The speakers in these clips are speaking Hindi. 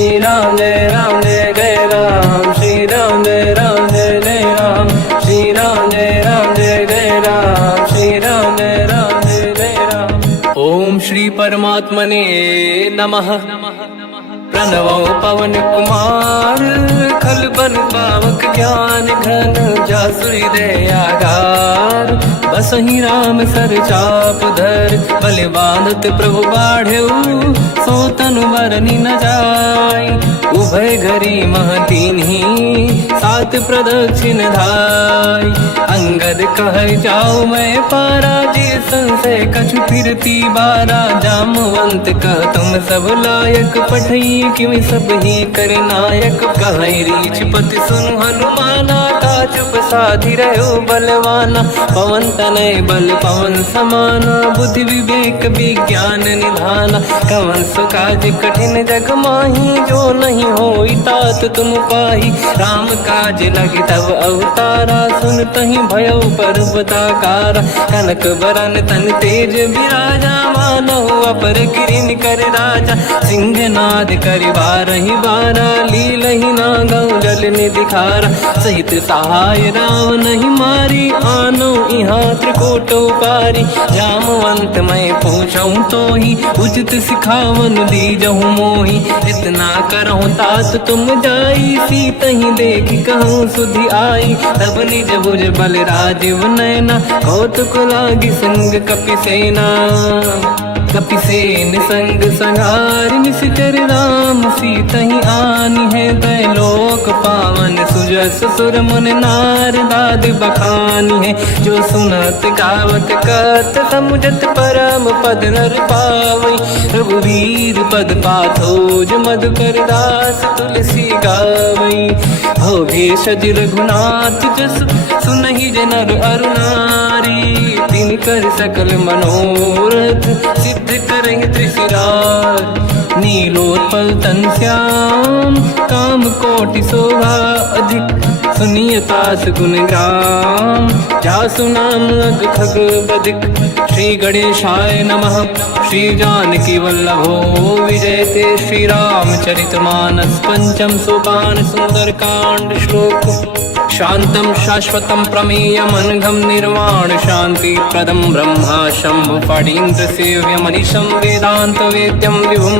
श्री राम जय जय राम, श्री राम जय जय राम, श्री राम जय जय राम, श्री राम जय जय राम। ओम श्री परमात्मने नमः। प्रणवो पवन कुमार, खल बन पावक ज्ञान घन, जासुरी दयागार। बसहि राम सर चाप धर, बल बांधत प्रभु बाढ़ऊ, सो तनु बरनि न जाय। उभय घरी महतीन्ही, सात प्रदक्षिण धाय। अंगद कह जाओ मैं पारा, जी संशय कछु फिरती बारा। जामवंत कह तुम सब लायक, पठई किमि सब ही कर नायक। कहै रीछ पति सुनु हनुमाना, काचुप साधि रहो बलवाना। पवन तनय बल पवन समाना, बुद्धि विवेक विज्ञान निधाना। कवन सो काज कठिन जग माही, जो नहीं होई तात तुम पाही। राम काज लगे तब अवतारा, सुन तहि भयो पर्वताकारा। कनक बरन तन तेज विराजा, मानहु अपर किरिन कर राजा। सिंहनाद करि बारहि बारा, लीलहि नागौ जल निधि खारा। सहित सहाय राम नहीं मारी, आनो इहाँ त्रिकोटौ पारी। जामवंत मैं पूछऊँ तोहि, उचित सिखावन दीजहु मोहि। इतना करहु तात तुम जाई, सीतहि देखि कहूँ सुधि आई। तब निज भुज बल राजीव नयना, कौतुक लागी संग कपिसेना। कपिसेन संग संहार, निशिचर राम सीतहि आनी है। दैलोक पावन सुजस सुर मुन नार, दाद बखानी है। जो सुनत गावत कहत, समुझत परम पद नर पावै। रघुवीर पद पाथोज, मधुकर दास तुलसी गावै। भोगेशज रघुनाथ जस, सुनहि जनर अरु नारी। तिन कर सकल मनोरथ, सिद्ध करहि त्रिशिरार। नीलोत्पल तन श्याम, काम कोटि शोभा अधिक। सुनिय तास गुण ग्राम, जासु नाम अग खग बदिक। श्री गणेशाय नमः। श्री जानकी वल्लभो विजयते, श्री रामचरित मानस। पंचम सोपान सुंदर कांड श्लोक। शांतं शाश्वतं प्रमेयमनघं, निर्वाण शांति प्रदं ब्रह्मा शंभु। फणीन्द्र सेव्यमनिशं, वेदांत वेद्यं विभुं।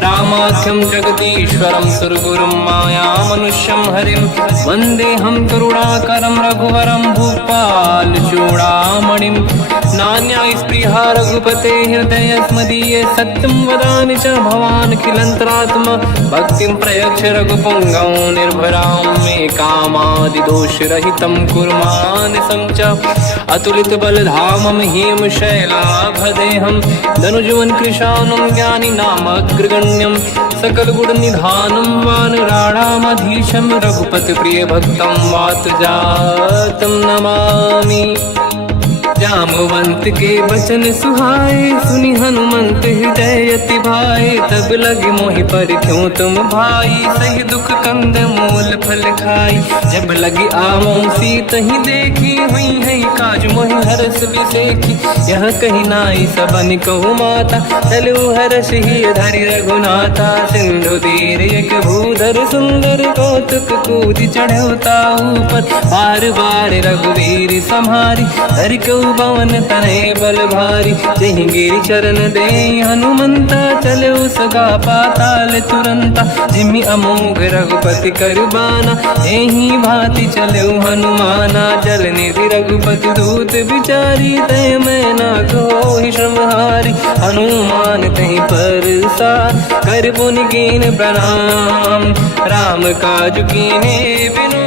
रामाख्यं जगदीश्वरं, सुरगुरुं मायामनुष्यं हरिं। वन्देऽहं करुणाकरं रघुवरं, भूपाल चूडामणिं। नान्यास्पृहा रघुपते हृदयस्मदीये, सत्यं वदामि च भवानखिलन्तरात्मा। भक्तिं प्रयच्छ रघुपुङ्गं, निर्भरां मे कामादिदोषरहितं कुर्मानसं च। अतुलित बलधामं हेम शैलाभदेहं, धनुजवन कृशानं ज्ञानी नामग्रगण्यं। सकल गुण निधानं वानराणामधीशं, रघुपति प्रिय भक्तं वातजातं नमामि। जामवंत के बचन सुहाए, सुनि हनुमंत हृदय अति भाए। तब लगे मोहि पर क्यों तुम भाई, सही दुख कंद मूल फल खाई। जब लगी आवों सीतहि देखी, हुई है काज मोहि हरस बिसेखी। यह कही नाई सबन कहु माता, चलु हरष ही धरि रघुनाथा। सिंधु तीर एक भूधर सुंदर, कौतुक कूदि चढ़ऊ ताऊ पर। बार बार रघुवीर सम्हारी, धरि कहु पवन तनय बल भारी। जहि गिरि चरण दे हनुमंता, चलो सगा पाताल तुरंता। जिमि अमोघ रघुपति कर बाना, एहि भांति चलो हनुमाना। जल निधि रघुपति दूत बिचारी, तय मैं ना कोहि श्रमहारी। हनुमान तहि परसा, कर पुनि कीन प्रणाम। राम काज कीन्हे बिनु,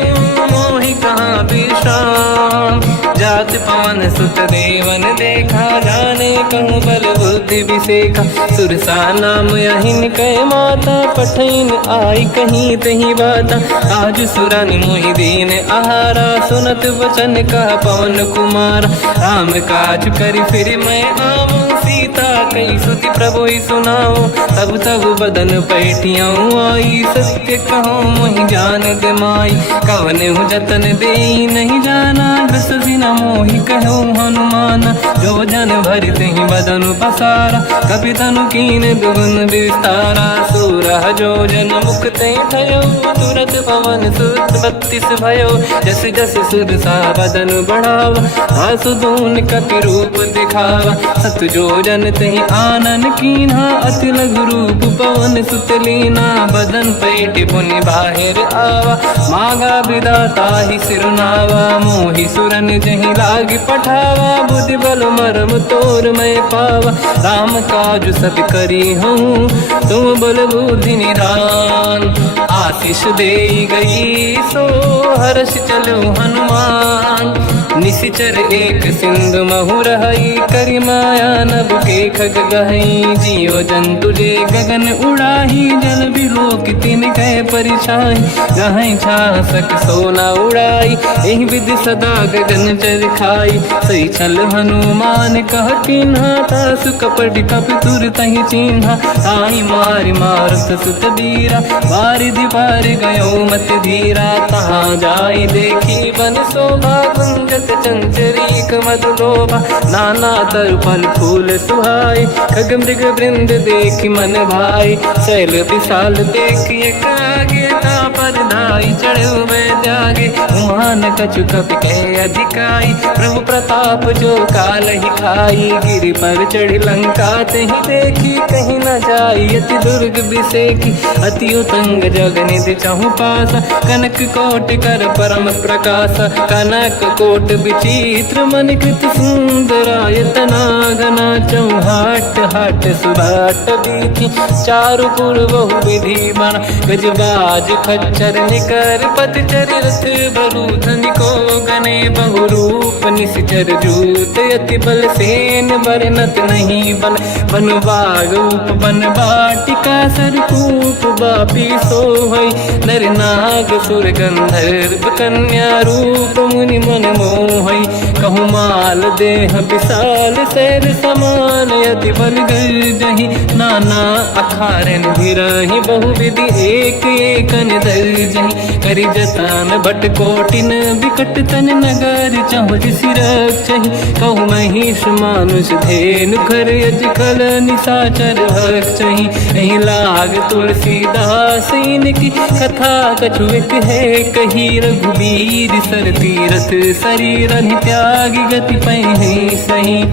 मोहि कहाँ विश्राम। जात पवन सुत देवन देखा, जाने कहूँ बल बुद्धि विसेखा। सुरसा नाम यहिन कै माता, पठैन आई कहीं तही बाता। आज सुरन मोहि दीन आहारा, सुनत वचन कह पवन कुमार। राम काज करि फिर मैं आवूं, सीता कई सुति प्रभु ही सुनाओ। तब तब बदन पैठियाँ आई, सत्य कहो मोहि जान दे माई। कवन हूँ जतन दे नहीं जाना, बिससी न मोहि कहो हनुमान। जो जन भरते ही बदन पसारा, कपि तनु कीन दुगुन विस्तारा। सूरह जो जन मुक्त भयो, तुरत पवन सुत 32 भयो। जस जस सुर सा बदन बढ़ावा, आसुदून कपि रूप दिखावा। सत जो जन तहि आनन कीन्हा, अति लघु रूप पवन सुत लीना। बदन पैठ पुनि बाहिर आवा, मागा विदाता ही सिरुनावा। मोहि सुरन जहि लाग पठावा, बुद्धि बल मरम तोर मैं पावा। राम काज सब करी हूँ, तुम बल बुद्धि निधान। आशीष दे गई सो हर्ष चलो हनुमान। निशिचर एक सिंधु महु रहई, करि माया नभ के खग गहई। जीव जंतु जे गगन उड़ाही, जल बिलोक तिन कह परिछाई। गहई छासक सोना उड़ाई, एहि विधि सदा गगन चर खाई। सही छल हनुमान कह किन्हा, तासु कपट कप तुर तहि चिन्हा। आई मारि मारत सुत बीरा, बारिधि पार गयो मत धीरा। तहाँ जाई देखी बन शोभा, गुंजत चंचरीक मधुलोभा। नाना तरु फल फूल सुहाई, खग मृग वृंद देखि मन भाई। शैल विशाल देखि एक आगे, तापर धाई चढ़ु मैं त्यागे। उमान कछु कपि कह अधिकाई, प्रभु प्रताप जो काल ही खाई। गिरि पर चढ़ी लंका तहि देखी, कहीं न जाई अति दुर्ग बिसेकी। अति उतंग जग निधि चहु पासा, कनक कोट कर परम प्रकाश। कनक कोट विचित्र मन कृत सुंदरायतना। घना चौहाट हाट सुभाट बीथी, चारु पुर बहु विधि बना। गजबाज खच्चर निकर पतचर, रथ बरु धनिको गने बहु रूप। निशिचर जूत अति बल सेन, बरनत नहीं बन। बन बाग उप बन बाटिका, सरकूप बापी सोहई। नर नाग सुर गंधर्व कन्या, रूप मुनि मन मोहई। कहु माल देह विशाल, शैर समान अति बल गर्जहि। नाना अखारन भिरहि, बहु विधि एक एकन दर्जहि। करि जतन भट कोटिन, बिकट तन नगर चहु जिसि रक्षहि। कहु महिष मानुष धेनु, खर यज खल निशाचर भक्षहि। एहि लाग तुलसीदास इनकी, कथा कछु एक है कही। रघुबीर सर तीरथ शरीर त्यागी, गति पहि सही।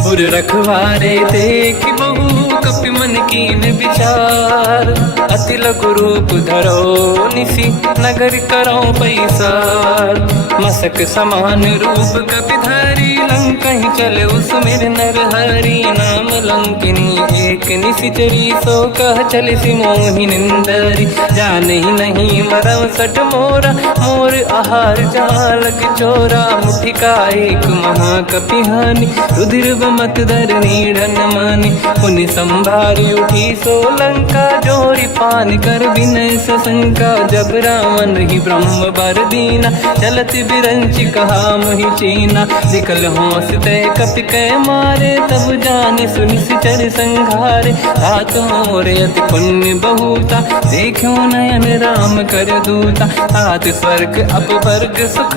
पुर रखवारे देखि बहु, कपि मन कीन विचार। अति लघु रूप धरो निसी, नगर करो पैसार। मसक समान रूप कपि धारी, लंका ही चले उसमें नर हरि। नाम लंकिनी एक निशिचरी, सो कह चले सि मोहि निंदरी। जान ही नहीं मरव सठ मोरा, मोर आहार जालक चोरा। मुठिका एक महाकपि हानि, रुधिर बमत धर नीढ़न मानि। पुनि संभारी उठी सो लंका, जोरी पान कर विनय सशंका। जब रावण ही ब्रह्म बर दीना, चलत बिरंचि कहा मोहि चीना। निकल होश तय कपि कै मारे, तब जानि सुनि सिचर संघारे। हाथ मोरे अति पुण्य बहुता, देखो नयन राम कर दूता। हाथ स्वर्ग अपवर्ग सुख,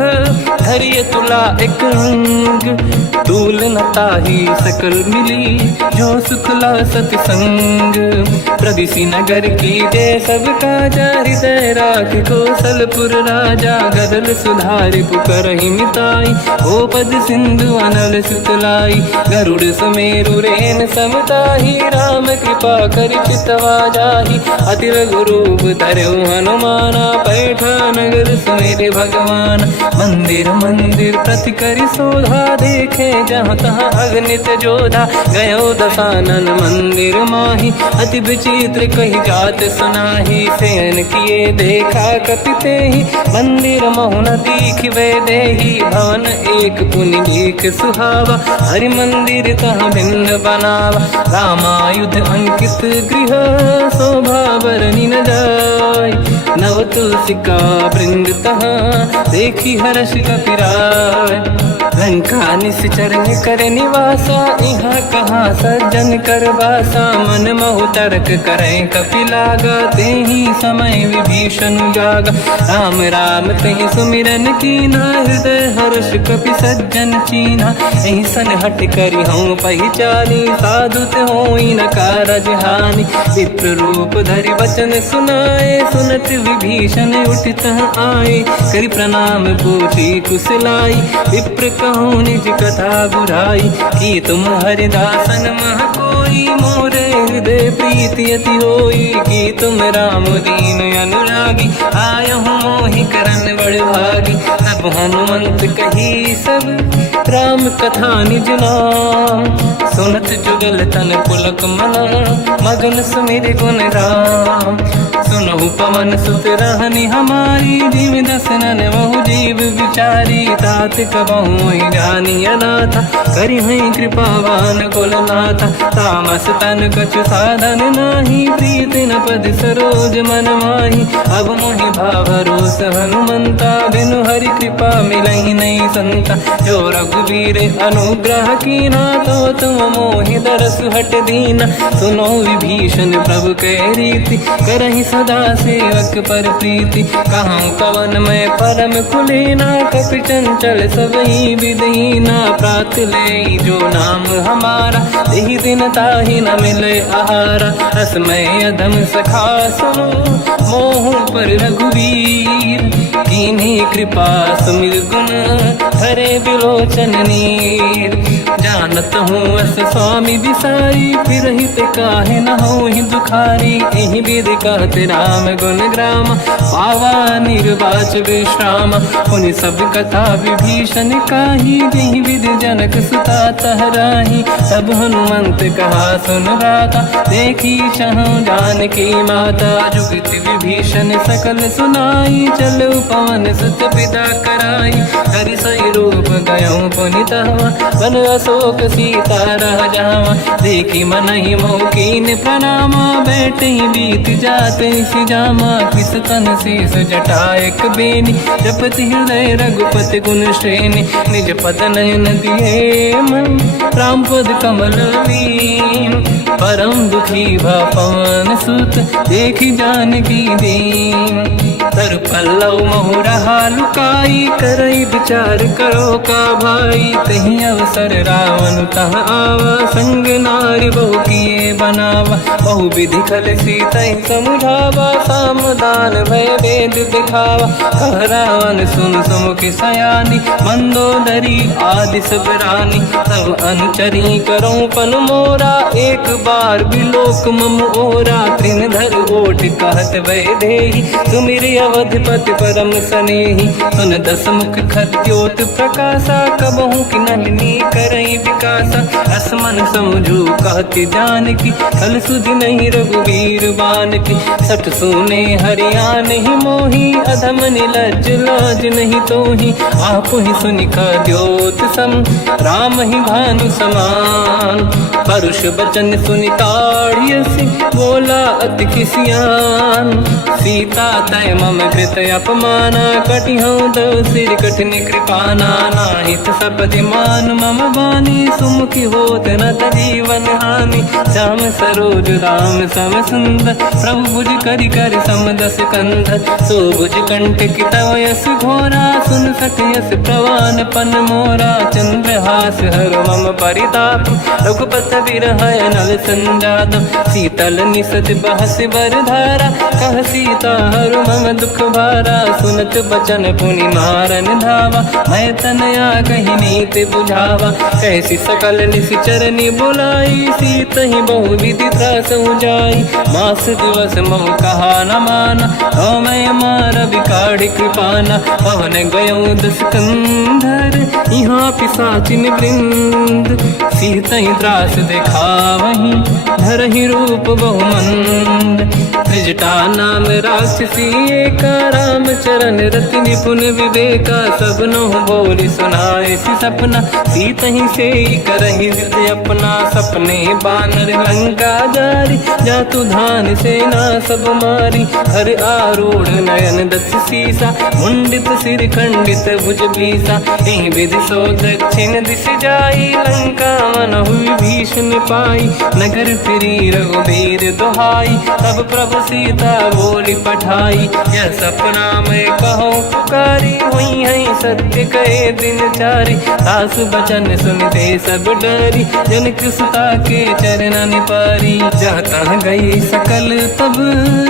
धरिय तुला एक अंग। तूल न ताहि सकल मिली, जो सुख ला सत संग। प्रदिशि नगर की जय सब काजा, हृदय राख कौशलपुर राजा। गदल सुधारि पुकरहि मिताई, ओ पद सिंधु अनल सुतलाई। गरुड़ सुमेरु रेन समताहि, राम कृपा करि चितवा जाहि। अति लघु रूप धरौ हनुमाना, पैठा नगर सुमेरे भगवान। मंदिर मंदिर प्रति करि शोधा, देखे जहाँ तहाँ अगणित जोधा। गयो दशानन मंदिर माहि, अति विचित्र कही जात सुनाहि। शयन किए देखा कपि तेहि, मंदिर महु न दीखिबे देहि। भवन एक पुनि दीख सुहावा, हरि मंदिर तहाँ भिन्न बनावा। रामायुध अंकित गृह, शोभा बरनि न जाय। नव तुलसिका वृंद तहाँ, देखी हर्ष कपि राय। लंका निश्चर कर निवासा, यहाँ कहाँ सज्जन कर वासा। मन महु तर्क करें कपिलागा, तेहि समय विभीषण जागा। राम राम तेहि सुमिरन कीना, हृदय हर्ष कपि सज्जन चीना। एहि सन हट करि हूँ पहिचानी, साधु होई न कारज हानि। विप्र रूप धरि वचन सुनाए, सुनत विभीषण उठित आए। करि प्रणाम पूछी कुशलाई, विप्र कहूँ निज कथा बुराई। कि तुम हरिदासन मह कोई, मोरे हृदय प्रीति अति होई। कि तुम राम दीन अनुरागी, आयहु मोहि करन बड़ भागी। तब हनुमंत कही सब राम कथा निज नाम, सुनत जुगल तन पुलक मना, मगन सुमिर गुण राम। सुनहु पवन सुत रहनि हमारी, जीव दसनन महु जीव विचारी। तात कबहु जानी अनाथा, करि हैं कृपावान कुलनाथा। तामस तन कछु साधन नाही, प्रीति न पद सरोज मन माही। अब मोहि भावरोस हनुमंता, बिनु हरि कृपा मिलहि नहीं संता। जो रघुवीर अनुग्रह कीना, तो तुम मोहि दरस हट दीना। सुनो विभीषण प्रभु के रीति, करहि सदा सेवक पर प्रीति। कहूँ कवन मैं परम कुलीना, कपि चंचल सबहि विदहीना। प्रात ले जो नाम हमारा, तेहि दिन ताहि न मिले आहारा। रसमय अधम सखा सुनो, मोह पर रघुवीर। कीन्ही कृपा सुमिर गुण, हरे बिलोचन नीर। जानत हूँ अस स्वामी बिसाई, फिर हित काहे न हो ही दुखारी। एहि विधि कहते राम गुण ग्राम, पावा निर्वाच विश्राम। पुनि सब कथा विभीषण काही, जेहि विधि जनक सुता तहराही। तब हनुमंत कहा सुन राता, देखी चहु जानकी माता। जुगति विभीषण सकल सुनाई, चलो पवन सुत पिता कराई। हरि सही रूप गयो पुनि तहवा, बन अशोक सीता रह जावा। देखी मनहि मोह कीन प्रणामा, बैठे बीत जाते सिजामा। किस तन शीस जटा एक बेनी, जपति हृदय रघुपति गुण श्रेणी। निज पद नयन दिए मन, राम पद कमल लीन। परम दुखी भा पवन सुत, देखी जानकी दीन। तर पल्लव महु रहा लुकाई, करई विचार करो का भाई। तहि अवसर रावण तह आवा, संग नारी बहु किए बनावा। बहु विधि खल सीतहि समुझावा, सामदान भय वेद दिखावा। कह रावण सुन सुमुख सयानी, मंदोदरी आदि सब रानी। सब अनुचरी करो पन मोरा, एक बार बिलोक मम ओरा। तृण धर ओठ कहत भय देहि, सुमिर अवधपति परम सनेहि। सुन दस मुख खद्योत प्रकाशा, कबहु कि नलिनी करई विकासा। असमन समझू कहति जानकी, खल सुधि नहीं रघुवीर बानकी। सठ सुने हरियाण ही मोही, अधम निलज्ज लाज नहीं तोही। आप ही सुनि खद्योत सम, राम ही भानु समान। परुष बचन सुनि ताड़ियसि, बोला अति किसियान। सीता तय मम कृत अपमाना, कटिहउँ दो सिर कठिन कृपाना। नाहित सपदि मान मम बानी, सुमुखी होत न जीवन हानि। श्याम सरोज राम सम सुंदर, प्रभु भुज करि कर सम दस कंधर। सो भुज कंठ की तव यस घोरा, सुन सठ यस प्रवान पन मोरा। चंद्रहास हर मम परिताप, रघुपत बिरहय नल संजात। शीतल निसत बहस बर धारा, कह सीता हर मम दुख भारा। सुनत बचन पुनि मारन धावा, मैं तनया कही नीति बुझावा। कैसी सकल निश्चरनि बुलाई, सीतहि बहु विधि त्रासउ जाई। मास दिवस मोह कहा न माना, तो मैं मार बिकाढ़ कृपाना। पवन गयो दस कंधर, यहाँ पिशाचिन वृंद। सीतहि त्रास दिखावहीं, धरहि रूप बहुमंद। त्रिजटा नाम राक्षसी एका, राम चरण रति निपुण विवेका, सबनो बोली सुनाए सी सपना, सीत ही से करहि हृदय अपना, सपने बानर लंका जारी, जातु धान सेना सब मारी, हर आरूढ़ नयन दस सीसा, मुंडित सिर खंडित भुज बीसा, एहि विधि सो दक्षिण दिश जाई, लंका मनहु विभीषण पाई, नगर फिरी रघुबीर दुहाई, तब प्रभु सीता बोली पठाई, यह सपना मैं कहो पुकारी, हुई है सत्य कहे दिन चारी, सास बचन सुनते सब डरी, जनक सुता के चरण निपारी, जहाँ तहाँ गई सकल तब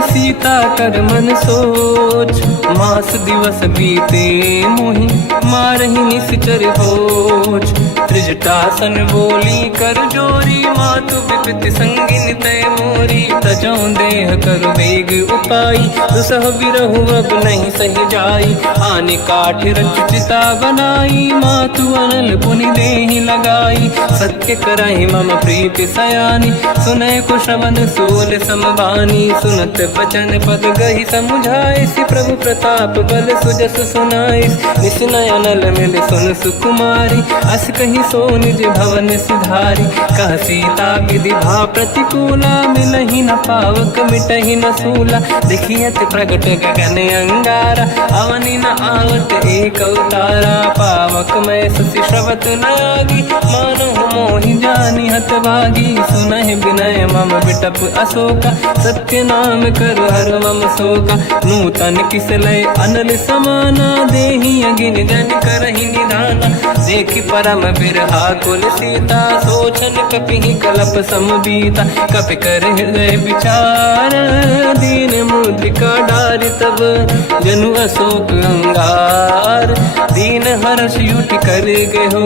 सीता कर मन सोच, मास दिवस बीते मोहि मारहि निश्चर होच, त्रिजटासन बोली कर जोरी, मातु विपति संगिन तय मोरी, तजौ देह कर वेग उपाई, दुसह बिरहु अब नहीं सही जाई, आने काठ रचिता बनाई, मातु अनल पुनि देहि लगाई, सत्य करहि मम प्रीति सयानी, सुनय को श्रवण सोल समबानी, सुनत बचन पद गहि समुझाए, सि प्रभु प्रताप बल सुजस सुनाई, निसनय अनल मिल सुन सुकुमारी, अस कहि सो निज भवन सिधारी, कह सीता विधि भा प्रतिकूला, मिलहि न पावक मिटहि न सूला, देखियत प्रगट गगन अंगारा, अवनि न आवत एक अवतारा, पावक मैं ससि श्रवत न आगी, मानो मोहि जानि हतभागी, सुनहि विनय मम विटप अशोका, सत्य नाम कर हर मम शोका, नूतन किसलय अनल समाना, देहि अगिन जन करहि निधाना, देखि परम बिरहा कुल सीता, सोचन कपिहि कलप समबीता, कपि कर हृदय विचार, दीन मुद्रिका डारि तब जनु अशोक अंगार, दीन हर्ष युति कर गयो,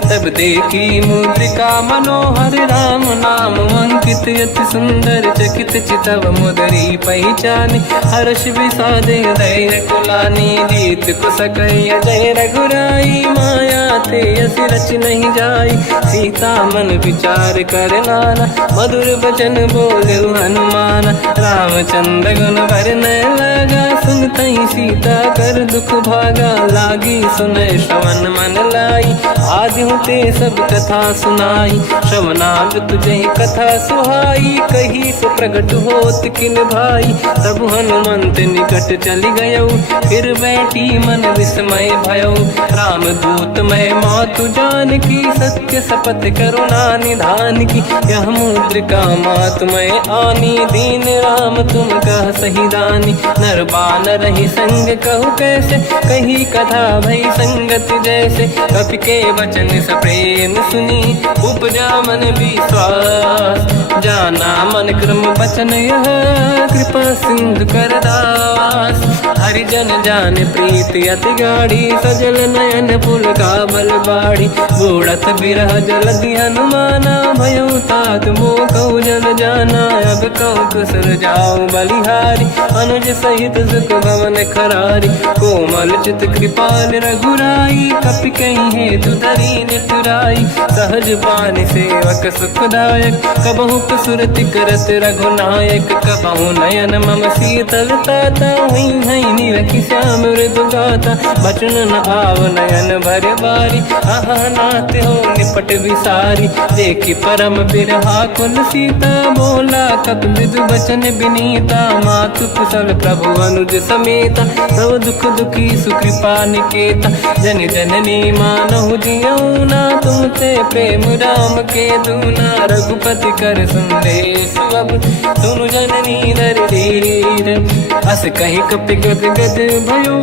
तब देखी मुद्रिका मनोहर, राम नाम अंकित अति सुंदर, चकित चितव मुदरी पहचान, हर्ष विषाद हृदय कुलानी, जीत को सकय जय रघुराई, माया ते अस रच नहीं जाई, सीता मन विचार कर नाना, मधुर बचन बोले हनुमान, रामचंद्र गुण वरनय लगा, सुनतहि सीता कर दुख भागा, लागी सुनय श्रवण मन लाई, आदि होते सब कथा सुनाई, श्रवणाग तुझहि कथा सुहाई, कही सो प्रगट होत किन भाई, तब हनुमंत निकट चली गयो, फिर बैठी मन विस्मय भयो, राम दूत मैं मातु जान की, सत्य शपथ करुणा निधान की, यह मुद्रिका मातु मैं आनी, दीन राम तुम कह सही दानी, नर बानर ही संग कहु कैसे, कही कथा भई संगति जैसे, कपि के वचन सप्रेम सुनी, उपजा मन विश्वास, जाना मन क्रम बचन यह, कृपा सिंधु कर दास, हरिजन जान प्रीति अति गाढ़ी, सजल नयन पुल का बल बाढ़ी, बूढ़त बिरह जलधि हनुमाना, भयो तात मो कहु जन जाना, अब कहु कुसुर जाओ बलिहारी, अनुज सहित सुख भवन खरारी, कोमल चित कृपाल रघुराई, कपि कहीं हेतु धरी निठुराई, सहज पानि सेवक सुखदायक, कबहु कुसुरति करत रघुनायक, कबहु नयन मम शीतल ताता, हुई है निरखि श्याम मृदु गाता, बचन न आव नयन भर बारी, आहा नाथ हो निपट विसारी, देखी परम बिरहा कुल सीता, बोला कप विदु बचन बिनीता, मातु कुशल प्रभु अनुज समेता, सब दुख दुखी सुकृपा निकेता, जन जननी मानहु जियौना, तुम ते प्रेम राम के दूना, रघुपति कर संदेश अब सुनु जननी दर धीर, अस कहि कपि गद गद भयो,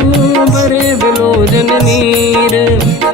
बरे बिलोचन नीर,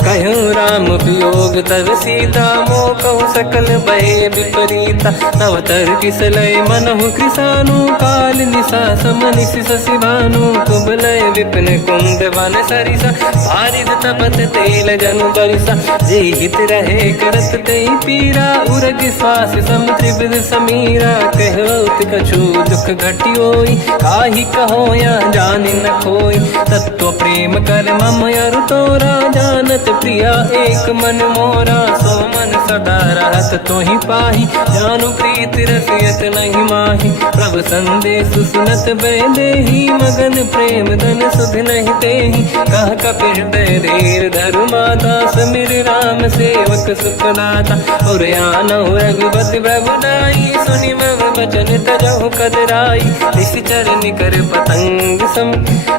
कहो राम वियोग तब सीता, मो कहु सकल भय विपरीता, तव तर किसलय मनहु कृसानु, काल निशा समनिशि शशि भानु, कुबलय विपिन कुंद वन सरिसा पारिद तपत तेल जनु बरिसा जे हित रहे करत ते पीरा उरग श्वास सम त्रिविध समीरा कहत कछु दुख घटियोई काहि कहो या जान न खोई तत्व प्रेम कर मम अरु तोरा जानत प्रिया एक मन मोरा सो मन सदा रहत तोहि पाहि जानु प्रीत रसियत नहीं माहि प्रभु संदेश सुनत बैदेही मगन प्रेम धन सुध नहीं तेहि कह कपिल धीर धरु माता समिर राम सेवक सुखदाता और आनौ रघुपति प्रभु दाई सुनि मम वचन तजहु कदराई निश्चर निकर पतंग सम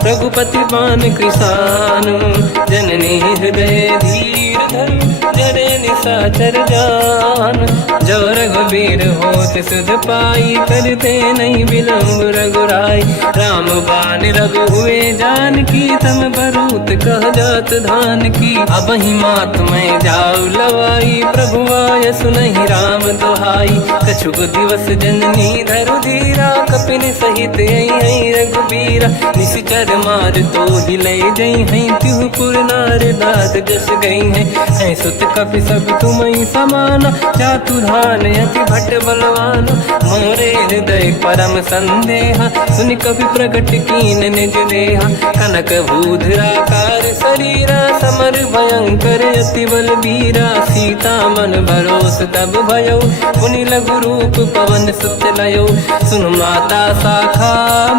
रघुपति पान कृसानु जननी हृदय धीर धरु जरे निशाचर जान जो रघुबीर होत सुध पाई करते नहीं विलंब रघुराई राम बान रघु हुए जान की तम बरूत कह जात धान की अब ही मात में जाऊ लवाई प्रभु आय सुनहि राम दोहाई कछुक दिवस जननी धरु धीरा कपिन सहित आई रघुबीरा निश्चर मार तो ही ले जई हैं तिहुपुर नार दाद जस गई है सुत कपि सब तुम समाना चातुधान अति भट्ट बलवान मोरे हृदय परम संदेहा सुनि कपि प्रकट कीन निज देहा कनक भूधराकार शरीरा समर भयंकर अति बलबीरा सीता मन भरोस तब भयो मुनि लघु रूप पवन सुत लयो सुन माता शाखा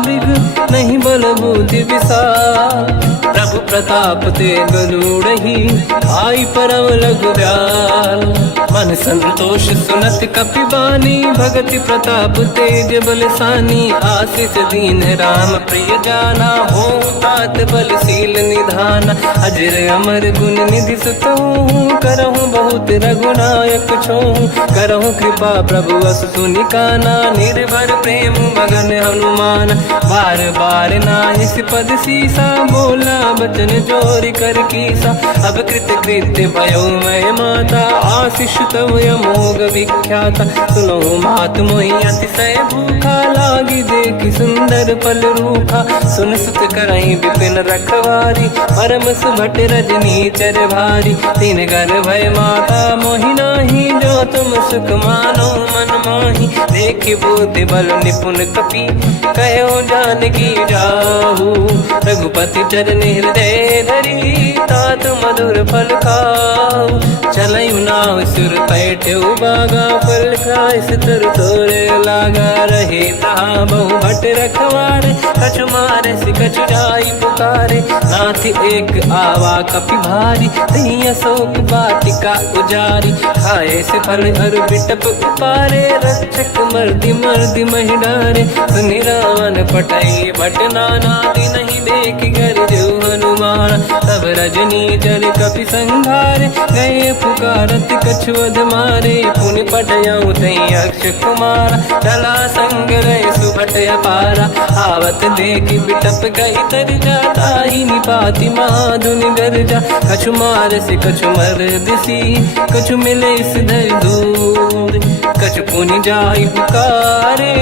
मृग नहीं बल बुद्धि विशाल प्रभु प्रताप ते गरुड़हि आई परम लघु दयाल मन संतोष सुनत कपि बानी भगति प्रताप तेज बलसानी आशीष दीन राम प्रिय जाना हो तात बलशील निधान अजर अमर गुण निधि सुतहु करहु बहुत रघुनायक छोहु करहु कृपा प्रभु अस सुनि काना निर्भर प्रेम मगन हनुमान बार बार नाहिस पद सीसा बोला बचन जोरि कर कीसा अब कृत कृत्य भयो मैं माता आशीष तव अमोघ विख्याता सुनो मात मोहि अतिशय भूखा लागी देखि सुंदर पल रूखा सुन सुत करहि विपिन रखवारी परम सुभट रजनी चर भारी तीन घर भय माता मोहि नाही जो तुम सुख मानो मन माही देखि बुद्धि बल निपुण कपि कहो जानकी जाहू रघुपति चरण हृदय धरी तात मधुर फल खाऊ चलयु नाव सुर पैठ्यु बागा फल खाय सितर तोरे लागा रहे तहा बहु भट रखवारे कछु मारे सि कछु जाई पुकारे नाथ एक आवा कपि भारी तही अशोक वाटिका उजारी खाए से फल अरु बिटप उपारे रक्षक मर्दि मर्दि महि डारे सुनि रावण पटई भट नाना नहीं देख घर जो हनुमान तब रजनी चर कपि संघारे गए पुकारत कछुअध मारे पुनि पटयऊ तई अक्ष कुमार चला संग रहे सुभट अपारा आवत देखि बिटप गई तर जाता ही निपाति माधुनि गर्जा कछु मार से कछु मर दिसी कछु मिले इस धर दूर कछु पुनि जाई पुकारे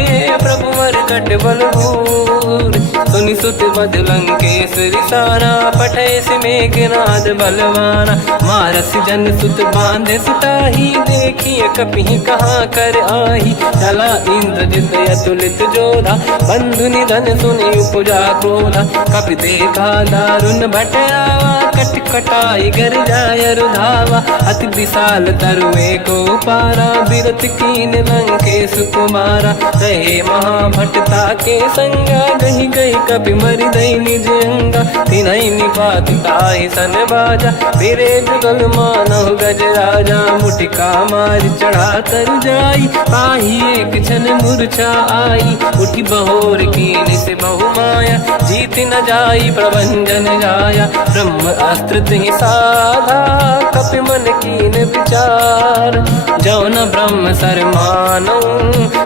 प्रभु वर कट बलभूर सुनि सुत बद लंकेश्वरी सारा पठे से मेघनाद बलवाना मारस जन सुत बांधे सुताही देखिए कपि कहाँ कर आही चला इंद्रजित अतुलित जोधा बंधु निधन सुनि उपजा क्रोधा कपि देखा दारुण भट आवा कट कटाई गर जाय रुधावा अति विशाल तरुए को पारा बिरत कीन लंकेश कुमारा रहे महाभटता के संगा गही गई कपि मरि दई निज अंगा तिनहि निपात ताहि सन बाजा फिरे जुगल मानव गज राजा मुटिका मार चढ़ा तर जाई पाही एक क्षण मूर्छा आई उठी बहोर कीन से बहु माया जीत न जाई प्रभंजन जाया ब्रह्म अस्त्र तिहि साधा कपि मन कीन विचार जौन ब्रह्म सर मानौ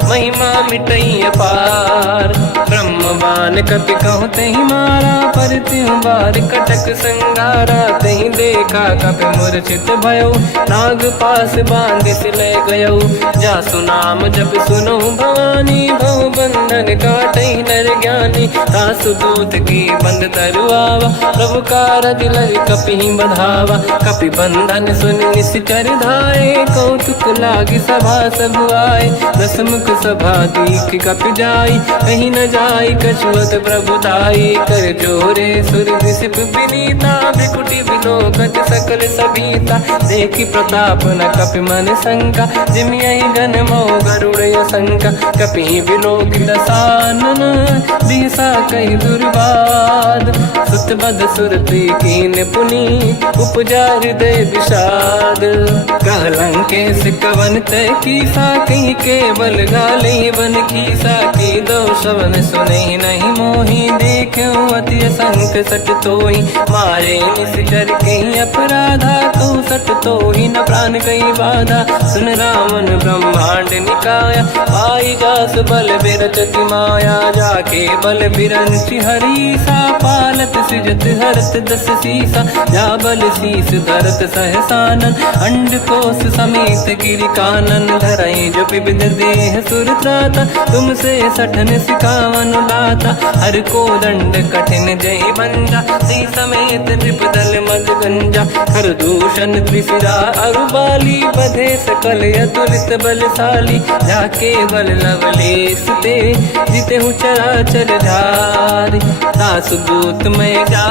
महिमा मिटई अपार ब्रह्म बान काल कपि कहूँ तही मारा, पर त्यों बार कटक संगारा। तही देखा कपि मूर्छित भयो, नाग पास बांध से ले गयो। जासु नाम जब सुनो भवानी, भव बंधन काटहि नर ज्ञानी। तासु दूत की बंद तरुआवा, प्रभु कारज लग कपि बधावा। कपि बंधन सुन निश्चर धाये, कौतुक लागी सभा सब आए। दसमुख सभा दीख कपि जाई, कहीं न जाई कछुअत प्रभुताई। कर जोरे सुर दिसिप विनीता, भ्रिकुटि विलोकत सकल सबीता। देखी प्रताप न कपि मन शंका, जिमियहि गन मोह गरुड़ शंका। कपि विलोक दसानन, दिशा कहि दुर्वाद। सुत बद सुरति कीन पुनि, उपजा हृदय विषाद। कहलंकेश कवन तय कीसा, कहीं केवल गाली बन खीसा। की दो शवन सुने नहीं मोही, देखूं अति संत सट तोहि। मारे निश्चर कहीं अपराधा, तो सट तोहि न प्राण कहीं बाधा। सुन रावण ब्रह्मांड निकाया, पाई जास बल बिरचति माया। जाके बल बिरंचि हरीसा, पालत सृजत हरत दस सीसा। जा बल शीस धरत सहसानन, अंड कोश समेत गिरि कानन। धरई जो विविध देह सुर त्राता, तुमसे सठन सिखावन लाता। हर को दंड कठिन जय बंजा, सी समेत नृपदल मद गंजा। हर दूषण त्रिशिरा अरुबाली, बधे सकल अतुलित बलशाली। जाके बल लवलेश ते, जितेहु चराचर धारी। दास दूत में जा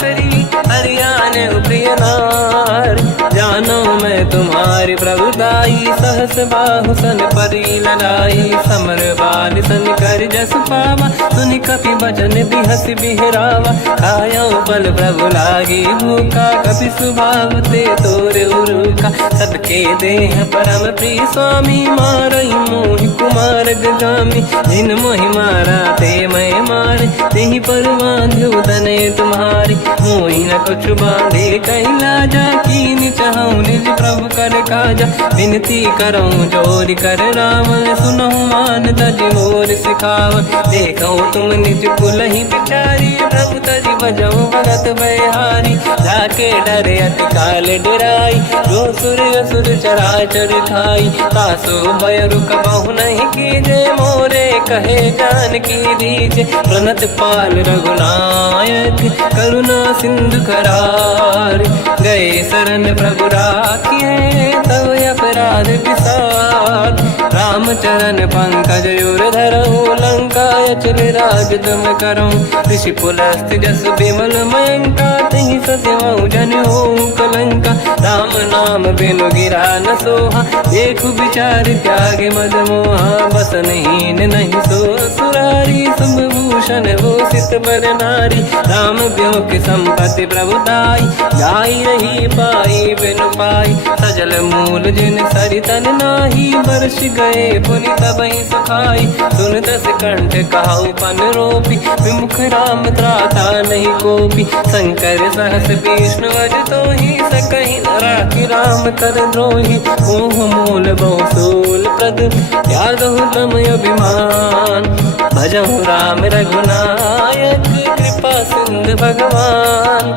करी, हरियाण प्रिय नार। जानो मैं तुम्हारी प्रभुताई, सहस बाहु सन परी लड़ाई। समर बाल सन कर जस पावा, सुनि कपि बचन बिहस बिहरावा। खायो बल प्रभु लागी भूखा, कपि स्वभाव ते तोरे उरुका। सबके देह परम प्रिय स्वामी, मारई मोहि कुमार गगामी। जिन मोहि मारा ते मैं मारे, तेहि पर बांधु तने तुम्हारी। मोहि न कुछ बांधे कहीं लाजा, कीनि चाहूं निज प्रभु कर काजा। विनती करऊं जोरि कर रावण, सुनहु मान तज मोर सिखावन। देखो तुम निज कुलहि बिचारी, प्रभु तज बजऊं भगत बयहारी। जाके डरे अति काल डराई, जो सुर असुर चराचर खाई। तासो भय रुक बहु नहीं कीजे, मोरे कहे जान की दीजे। प्रणत पाल रघुनायक, करुणा सिंधु करार। गए शरण प्रभु राखिए, तब अपराध विसार। रामचरण पंकज उर धरऊं, लंका अचल राज तुम करऊं। ऋषि पुलस्त जस विमल मयंका, तहि सत्यमऊ जन होऊं कलंका। राम नाम बिनु गिरा न सोहा, देखु विचार त्यागे मद मोहा। बसनहीन नहीं सो सुरारी, शुभ भूषण भूषित बर नारी। राम ब्यों की संपत्ति प्रभुताई, जाई रही पाई बिनु पाई। सजल मूल जिन सरितन नाही, बरस गए पुनि तबहि सुखाई। सुन दस कंठ कहाऊ पन रोपी, विमुख राम त्राता नहीं कोपी। शंकर सहस विष्णु अज तोहि, सकहि न राखि राम कर द्रोही। मोह मूल बहु सूल प्रद, त्यागहु तम अभिमान। भजहु राम रघुनायक, कृपा सिंधु भगवान।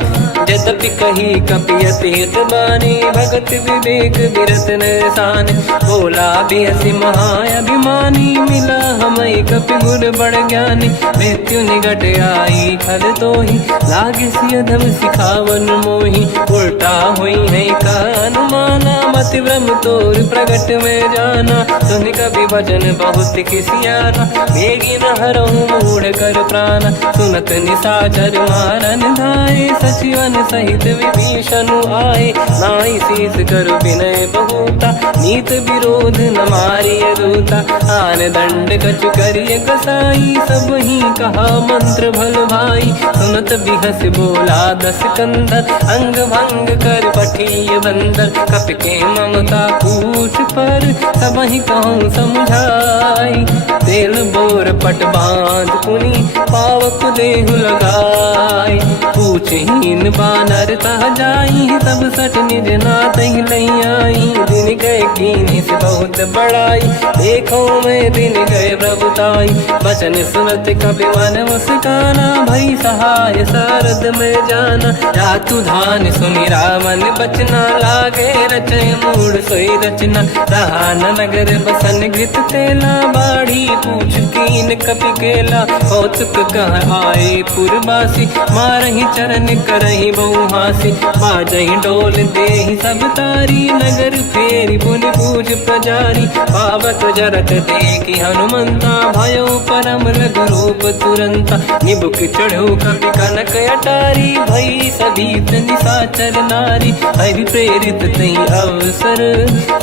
यद्यपि कही कपि अति हित बानी, भगत विवेक बिरत निशान। बोला बिहसि महाअभिमानी, मिला हमई कपि गुर बड़ ज्ञानी। मृत्यु निकट आई खल तोहि, लागे सिय धम सिखावन मोहि। उल्टा हुई है का अनुमाना, मति ब्रह्म तोर प्रगट में जाना। सुन कपि भजन बहुत खिसियाना, बेगी न हरहु मूढ़ कर प्राण। सुनत निशाचर मारन धाये, सचिवन सहित विभीषण आए। नाई शीस कर विनय बहुता, नीत विरोध न मारिय दूता। आन दंड कछु करिय कसाई, सब ही कहा मंत्र भल भाई। सुनत बिहस बोला दस कंदर, अंग भंग कर पठिय बंदर। कपि के ममता पूछ पर, सब ही कहूँ समझाई। तेल बोर पट बांध पुनि, पावक देहु लगाई। पूछहीन वानर तह जाई, सब सट निज नाथ ही लई आई। दिन गए कीनी से बहुत बड़ाई, देखो मैं दिन गए प्रभुताई। बचन सुनत कपि मन मुस्काना, भई सहाय सारद में जाना। जातु धान सुनि रामन बचना, लागे रचय मूड सोई रचना। रहा न नगर बसन घृत तेला, बाढ़ी पूछ कीन कपि केला। कौतुक कह आए पुरवासी, मारहि चरण करहि बहु हासी। बाजहि डोल देहि सब तारी, नगर फेरी पुनि पूज प्रजारी। पावत जरत देखि हनुमंता, भयो परम लघु रूप तुरंता। निबुक चढ़ो कपि कनक अटारी, भई सभीत निशाचर नारी। हरि प्रेरित तई अवसर,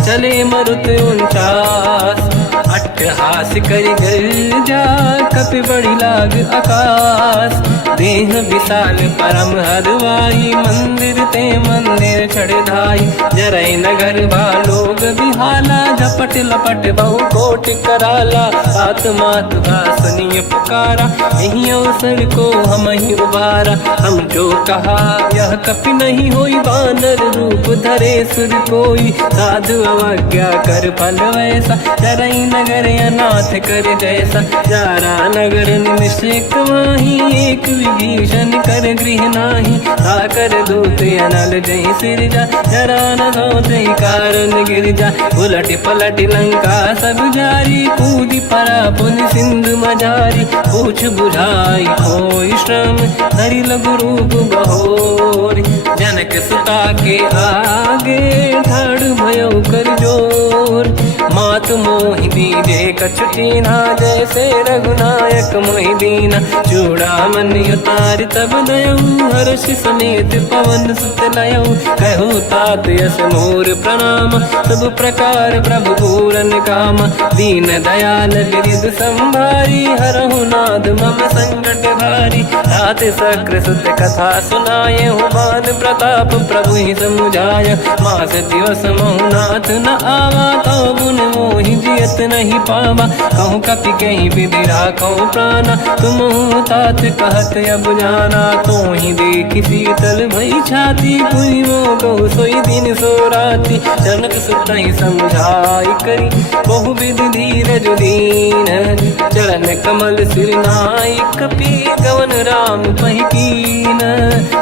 चले मरुत 49। अट्टहास करि गर्जा, कपि बड़ी लाग आकाश। देह विशाल परम हरवाई, मंदिर ते मंदिर चढ़ धाई। जरई नगर बालोग बिहाला, झपट लपट बहु कोट कराला। आत्मात सुनिय पुकारा, यही अवसर को हम ही उबारा। हम जो कहा यह कपि नहीं होई, वानर रूप धरे सुर कोई। साधु अवज्ञा कर फल वैसा, जरई नगर अनाथ कर जैसा। जारा नगर निमिषेक माही, एक विभीषण कर गृह नाही। आकर दूत अनल जय सिरजा, जरा न सोते कारण गिरजा। उलट पलट लंका सब जारी, कूदी परा पुन सिंधु मजारी। पूछ बुझाई कोई श्रम, धरि लघु रूप बहोरी। जनक सुता के आगे, ठाड़ भयो कर जोर। मात मोहि दीजे कछु कीन्हा, जैसे रघुनायक मोहि दीना। चूड़ामणि उतारि तब दयऊ, हर्ष समेत पवन सुत लयऊ। कहु तात यस मोर प्रणाम, सब प्रकार प्रभु पूरन काम। दीन दयाल गिरिधि संभारी, हरहु नाथ मम संकट भारी। तात सकृ सुत कथा सुनाए, मान प्रताप प्रभु ही समुझाय। मास दिवस महु नाथ न आवा, तौ गुण मोहि जियत नहीं पावा। कहूँ कपि कहीं विधि राखौ प्राणा, तुम तात कहत अब जाना। तो ही देखि शीतल भई छाती, कोई मो कहु सोई दिन सो राति। जनक सुतहि समझाई करी, बहु विधि धीरज दीन। चरण कमल सिर नाई, कपि गवन राम पहि कीन।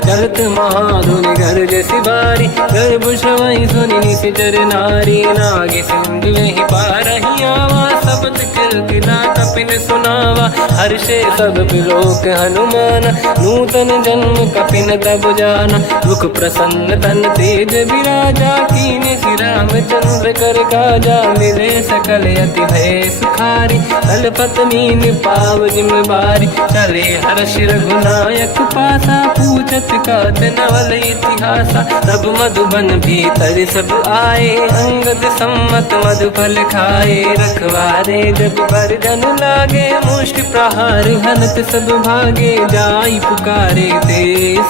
चलत महाधुनि गरज सिबारी, गर्भ श्रवहि सुनि निशिचर नारी। नागे सिंधु ही पारहि आवा, शब्द कीर्ति ना कपिन सुनावा। हर्षे सब बिलोक हनुमान, नूतन जन्म कपिन तब जाना। मुख प्रसन्न तन तेज विराजा, कीने श्री रामचंद्र कर काजा। मिले सकल अति भय सुखारी, कलपत मीन पाव जिम बारी। चले हर्ष रघुनायक पासा, पूछत कात नवल इतिहासा। तब मधुबन भीतर सब आए, अंगद सम्मत मधुफल खाए। रखवारे जब बरजन लागे, मुष्टि प्रहार हनत सब भागे। जाई पुकारे ते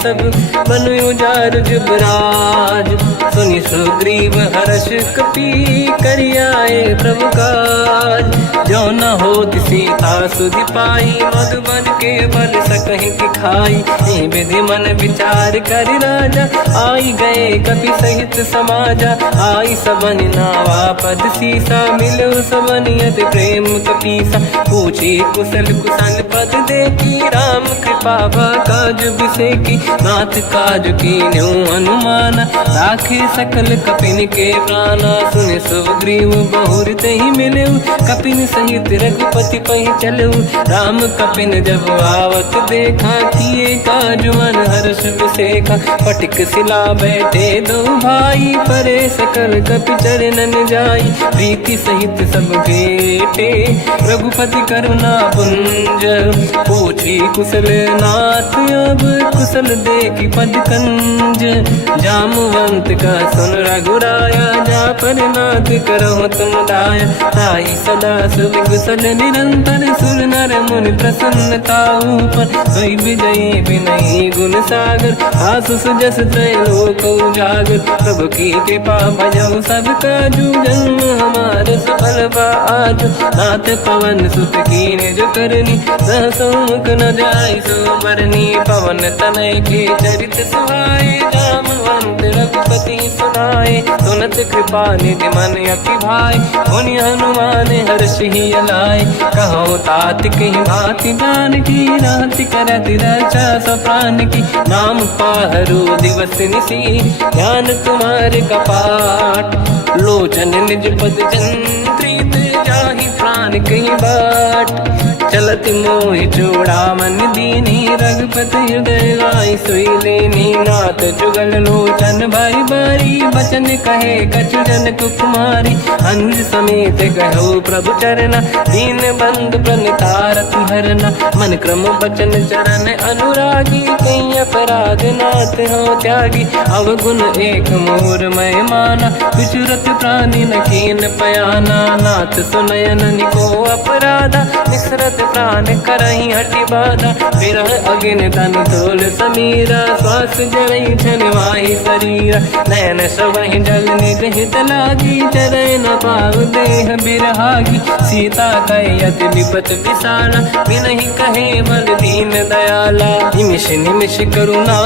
सब, बनु उजार जुबराज। सुनि सुग्रीव हर्ष कपि, करियाए प्रभु काज। जो न होत सीता सुधि पाई, मधुबन के बल सकहि खाई। हे विधि मन विचार कर राजा, आई गए कपि सहित समाजा। आई सबन नावा पद सीसा, मिलो सबन यति प्रेम कपीसा। पूछी कुशल कुशल पद देखी, राम कृपा काज बिसेकी। नाथ काज कीन्हु हनुमाना, राखे सकल कपिन के प्राणा। सुनि सुग्रीव बहुर तेहि मिलऊ, कपिन सहित रघुपति पहि चलऊ। राम कपिन जब आवत देखा, किए काज मन हर्ष बिसेखा। पटिक सिला बैठे दो भाई, परे सकल कपि चरणन जाई। प्रीति सहित सब भेटे, रघुपति करुणा पुंज। पूछी कुशल नाथ अब, कुशल देखि पद कंज। जामवंत का सुन रघुराया, जा पर नाथ करहु तुम दाया। ताई सदा सुख कुशल निरंतर, सुर नर मुनि प्रसन्नता ऊपर। सोई विजयी विनयी गुण सागर, आसु सुजस त्रैलोक उजागर। प्रभु की कृपा भजऊ सब काजू, जन्म हमार सफल बा आज। नाथ पवन सुत कीन्ह जो करनी, सहसो मुख न जाय सो बरनी पवन तनय के चरित सुहाए जामवंत रघुपति सुनाए सुनत कृपा निधि मन अति भाई मुनि हनुमान हर्ष ही अलाय कहो तात कहीं भांति जान की राति करत रक्षा सब प्राण की नाम पाहरो दिवस निसी ध्यान तुम्हारे कपाट लोचन निज पद जंत्रित जाहि प्राण कहीं बाट चलत मोहि चूड़ामन दीनी रघुपति हृदय लाई सोई लेनी नाथ जुगल लोचन बारी बारी बचन कहे कछु जन कुमारी हंस समेत कहो प्रभु चरना दीन बंद प्रणितारत हरना मन क्रम बचन चरण अनुरागी कहीं अपराध नाथ हो त्यागी अवगुण एक मोर मैं माना विचुरत प्राणी न कीन पयाना नाथ सुनयन निको अपराधा निसरत प्राण करही हटि बाधा विरह अगिन तन तोल समीरा श्वास जरई छन वाही शरीरा नयन सबहि जल निज हित लागी चरय न पाव देह बिरहागी सीता कहे अति विपत विसाला बिनहि कहे बल दीन दयाला निमिष निमिष करुणा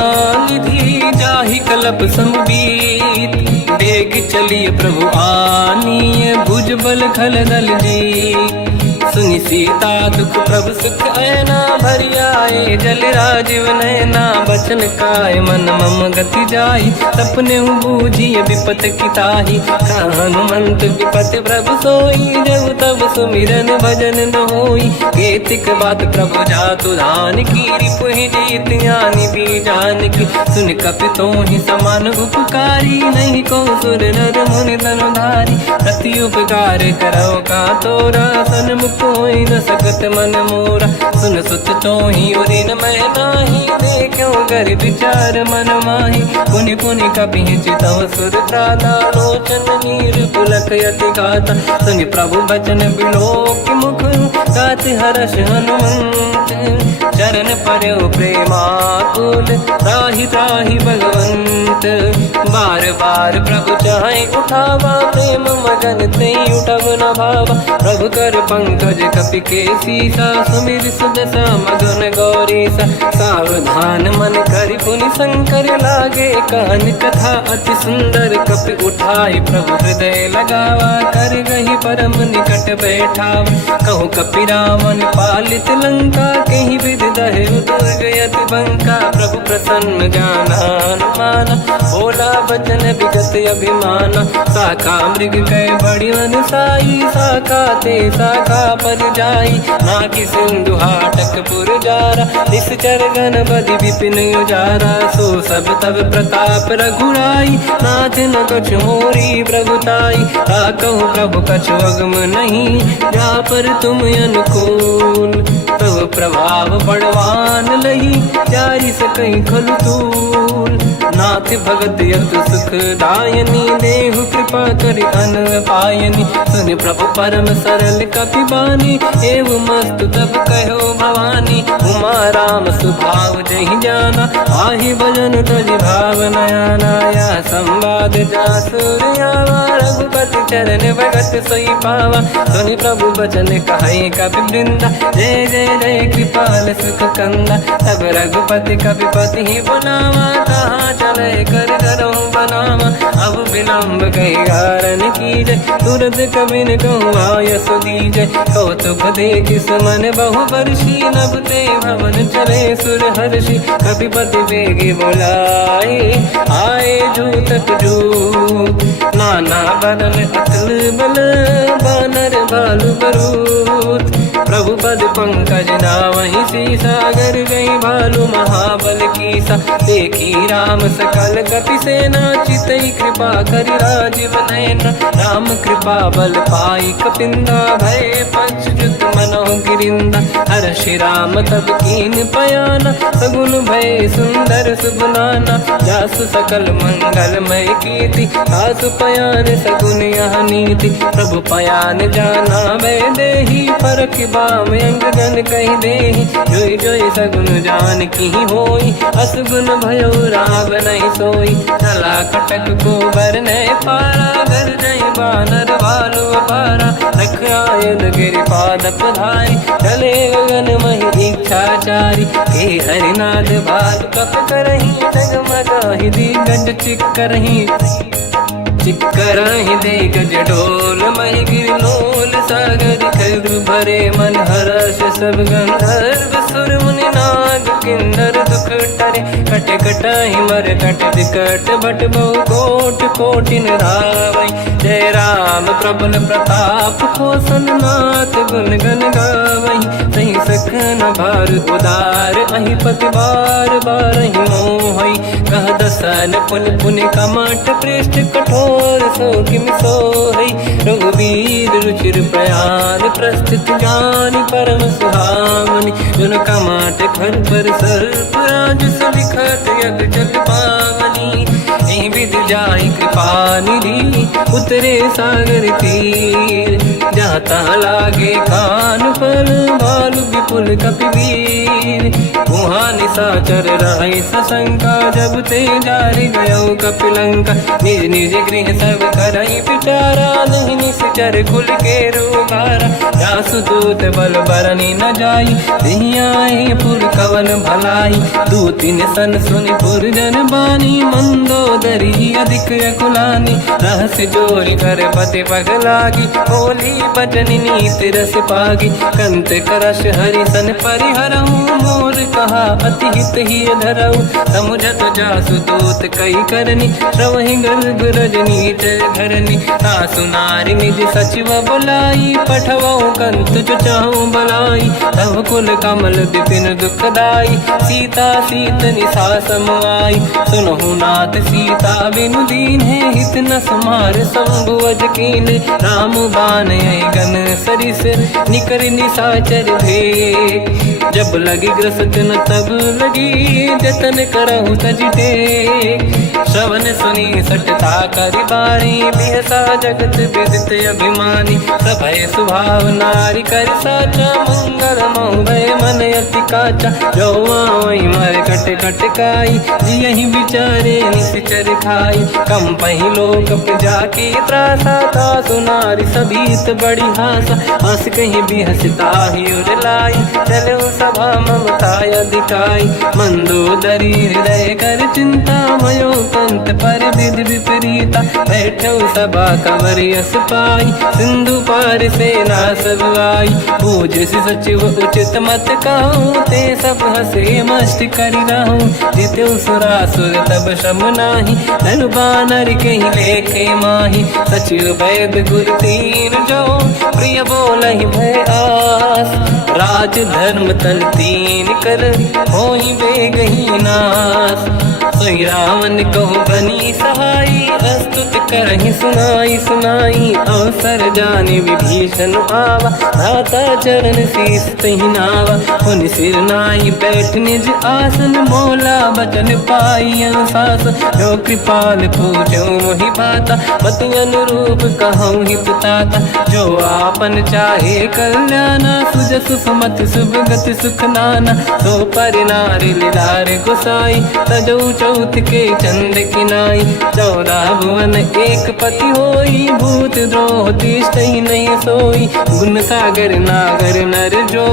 निधि जाहि कलप समबीत बेग चलिए प्रभु आनीय भुज बल खल दल जी सुनि सीता दुख प्रभु सुख ऐना भरि आए जल राजीव नैना बचन काय मन मम गति जाई सपने बूझिए विपत किताही हनुमंत विपत प्रभु सोई जब तब सुमिरन भजन न होई केतिक बात प्रभु जातु धान की रिपुहि जीत ज्ञानी भी जान की सुन कपितो ही समान उपकारी नहीं को सुर नर मुनि तनुधारी प्रति उपकार करो का तोरा सन्मुख कोई न सकत मन मोरा सुन सुत चोही उरी न मैं नाही देखो कर विचार मन माही पुनि पुनि कपि चितव सुर त्राता लोचन नीर पुलक यति गाता सुनि प्रभु बचन बिलोक मुख गात हर्ष हनुमंत चरण पर्यो प्रेमाकुल त्राहि त्राहि भगवंत बार बार प्रभु चाहे उठावा प्रेम मगन ते उठब न भावा प्रभु कर पंकज कपि के सीसा सुमिर सुदशा मगन गौरीसा सावधान मन करि पुनि शंकर लागे कहन कथा अति सुंदर कपि उठाई प्रभु हृदय लगावा कर गही परम निकट बैठाव कहु कपि रावण पालित लंका कहीं विधि दहे दुर्ग यति बंका प्रभु प्रसन्न जाना हनुमाना बोला बचन विगत अभिमाना शाखा मृग कह बड़ी साई शाखा ते शाखा पर जाई नाकि सिंधु हाटक पुर जारा निश्चर गण बधि विपिन उजारा सो सब तब प्रताप रघुराई नाथ न कछु मोरी प्रभुताई कहूँ प्रभु कछु अगम नहीं जा पर तुम अनुकूल तब प्रभाव बड़वान लही जारी सकई खलु तूल नाथ भगत यत सुख दायनी देहु कृपा करि अन पायनी सुन प्रभु परम सरल कपि बानी एव मस्तु तब कहो भवानी उमा राम सुभाव जहि जाना आहि भजन तजि भाव नयाना या संवाद जासुर आवा रघुपति चरण भगत सोई पावा सुनि प्रभु बचन कहे कपि वृंदा जय जय जय कृपाल सुख कंदा तब रघुपति कपिपति ही बनावा कहाँ चले कर करो बनावा अब विलम्ब कही कारण कीजय तुरंत कबिन कहूँ आयस दीजय कौतुक देख सुमन बहु वर्षी नभ ते भवन चले सुर हर्षि कपिपति बेगी बोलाए आए जूतक जूत नाना बदल अतल बल बानर बालु बरूत प्रभु पद पंकज नावहि सी सागर गई भालू महाबल कीसा देखी राम सकल कपि सेना चितई कृपा करि राजीव नयन राम कृपा बल पाई कपिंदा भय पक्षुत मनो गिरिंदा हर्षि राम तब कीन पयाना सगुन भय सुंदर सुबनाना जासु सकल मंगलमय कीर्ति आसु पयान सगुन यह नीति प्रभु पयान जाना मैं देही फरक बाम अंगन कही देही जोई जोई सगुन जान की होई असगुन भयो राव नहीं सोई चला कटक को बर नहीं पारा घर नहीं बानर बालू पारा रख आयन गिरिपाद पधारी चले गगन मही इच्छाचारी के हरिनाथ भाल कप करही जगमगाहि दिग्गज चिक्करहि दिग्गज ढोल महि गिरलोल सागर खर भरे मन हर्ष सब गंधर्व सुर मुनि नाग किन्नर दुख टरे कट कटाहि मर कट विकट भट बहु कोट कोटिन रावै जय राम प्रबल प्रताप कोसन नाथ गुण गन गावै सही सकन भार उदार अहि पति बार बारहि मोहै कह दसन पुन पुन कमठ पृष्ठ कठोर सो किम सोहै रघुवीर रुचिर प्रयाण प्रस्थित ज्ञान परम सुहामनि जुन कमठ खर पर सर्प राज सलिखत यग जल पावनी एहि विधि जाहि कृपा निधि उतरे सागर तीर जाता लागे कान फल भालु विपुल कपिवीर वहाँ निशाचर रहे सशंका जब ते जारि गयो कपिलंका निज निज गृह सब करई विचारा नहीं निश्चर कुल के रूबारा जासु दूत बल बरनी न जाई नहीं आए पुर कवन भलाई दूतिन सन सुनि पुर जन बानी मंदोदरी अधिक अकुलानी रहस्य जोरि कर पति पगलागी बोली बचन नीति रस पागी कंत करश हरि सन परिहरहु मोर कहा अति हित ही धरऊ समुझत जासु दूत कई करनी श्रवहि गर्भ रजनी धरनी सासु नारी निज सचिव बुलाई पठवऊ कंत जो चाहूं बलाई तब कुल कमल विपिन दुखदाई सीता सीत निशा समाई सुनहु नाथ सीता बिनु दीन है हित न समार शंभु अज कीन राम बान गन सरिस निकर निशाचर भेक जब लगी ग्रसत न तब लगी जतन करहु तज टेक श्रवण सुनी सटता करि बाणी बिहसा जगत विदित अभिमानी सभय सुभाव नारी कर साचा मंगल भय मन अति काचा जो आवई मर कट कट काई जियहि बिचारे निश्चर खाई कम पही लोक जाके त्रासा था सुनारी सभीत बड़ी हासा हंस कहीं भी हंसता ही उर लाई चलो सभा ममता अधिकाई मंदोदरी हृदय कर चिंता मयो पंत पर विधि विपरीता बैठो सभा कंवर यस पाई सिंधु पार सेना सब आई पूज सचिव उचित मत कहूँ ते सब हसे मस्त करि रहूं जितु सुरासुर तब शम नाही धनु बानर कहीं लेखे माही सचिव वैद गुरु तीन जो प्रिय बोलहि भय आस राज धर्म तन तीन कर होई बेगही नास सोई रावण कहु बनी सहाई अस्तुत करहि सुनाई सुनाई अवसर जाने विभीषण आवा धाता चरण शीस तहि नावा पुनि सिर नाई बैठ निज आसन मोला बचन पाई अनुशास जो कृपाल पूजो मोहि बाता मति अनुरूप कहूँ हित ताता जो आपन चाहे कल्याणा सुजस सुमति शुभ गति सुख नाना सो पर नारी लीलार गोसाई तजौ चौथ के चंद किनाई 14 भुवन एक पति होई भूत द्रोह तिष्ठहि नहीं सोई गुण सागर नागर नर जो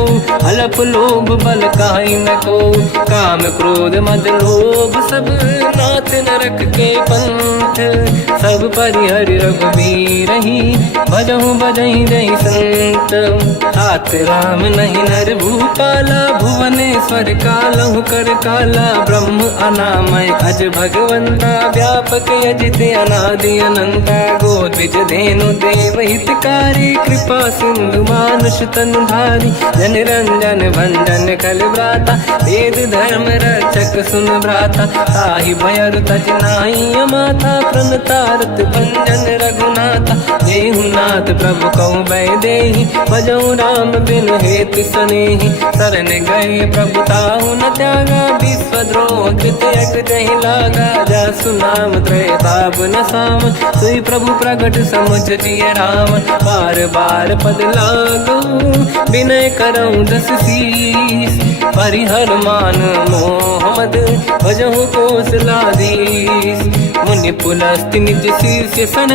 अलप लोभ बल काहि न को काम क्रोध मद लोभ सब नाथ नरक के पंथ सब परिहरि रघुबीर ही भजहु बजहि रहि संत हाथ राम नहीं नर भूपाला भुवनेश्वर कालहु कर काला ब्रह्म अनामय अज भगवंता व्यापक अजित अनादि अनंता गोद्विज धेनु देव हितकारी कृपा सिंधु मानुष तनु धारी जन रंजन भंजन कल व्राता वेद धर्म रक्षक सुन भ्राता ताहि भयर तज नाहि माथा प्रणतारत भंजन रघुनाथा जेहु नाथ प्रभु कहु भय देहि भजहु राम बिनु हेतु सनेहि शरण गए प्रभु ताहु न त्यागा विश्वद्रोह कृत यज्ञ जहि लागा जासु नाम त्रयताप न साम सोई प्रभु प्रगट समुझ जिय राम बार बार पद लागू विनय करऊँ 10 शीस परिहर मान मोहम्मद भजहु कौशलाधीश मुनि पुलस्त्य निज शिष्य सन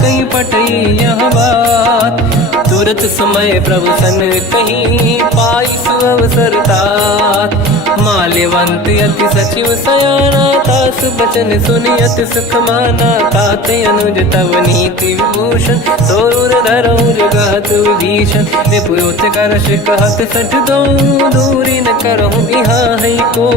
कहीं पटई यह बात। तुरत समय प्रभु सन कहीं पाई सुअवसर तात। माल्यवंत अति सचिव सयाना तास बचन सुनि अति सुख माना। ताते अनुज तव नीति विभूषण सोर धरऊ जगत विभीषण। विपुत करश कहत सठ दो दूरी न करहु इहा है को।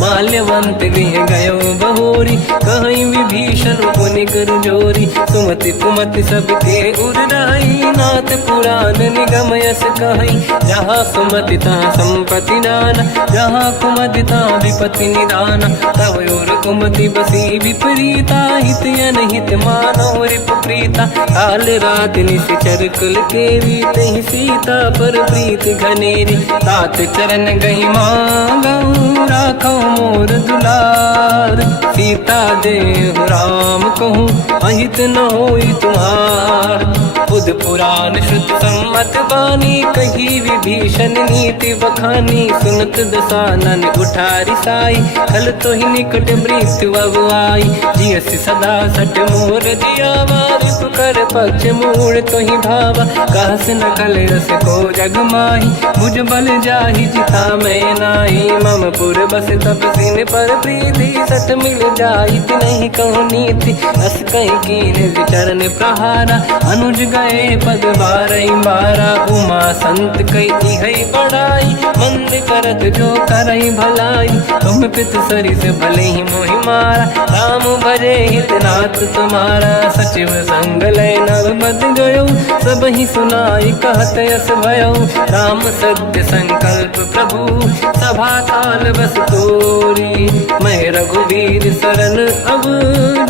माल्यवंत गृह गयो बहोरी कहीं विभीषण पुनि कर जोरी। सुमति कुमति सबके उड़ाई नाथ पुराण निगम यस कहीं। जहाँ सुमति तहाँ संपत्ति नाना जहाँ कुमति तहाँ विपत्ति निदाना। तव और कुमति बसी विपरीता हित अनहित मानव रिप प्रीता। काल रात निश्चर कुल केरी तहि सीता पर प्रीत घनेरी। तात चरण गही मांगऊ राखो मोर दुलार। सीता देहु राम कहूँ अहित न होई तुम्हार। बुध पुराण श्रुत सम्मत बानी कही विभीषण नीति बखानी। सुनत दसानन उठारी साई खल तो ही निकट मृत्यु अब आई। जियसि सदा सट मोर जियावा रिपु कर पक्ष मूड़ तो ही भावा। कहस न कल रस को जग माही मुझ बल जाहि जिता मैं नाही। मम पुर बस तप सिन पर प्रीति सत मिल जाई नहीं कहूँ नीति। अस कहीं कीन विचरण प्रहारा अनुज गए पद बारई बारा। उमा संत कई है बड़ाई मंद करत जो करई भलाई। तुम पित सरिस भले ही मोहि मारा राम भजे हितनाथ तुम्हारा। सचिव संग लय नव बद गयो सब ही सुनाई कहत यस भयो। राम सत्य संकल्प प्रभु सभा काल बस तोरी। मैं रघुवीर शरण अब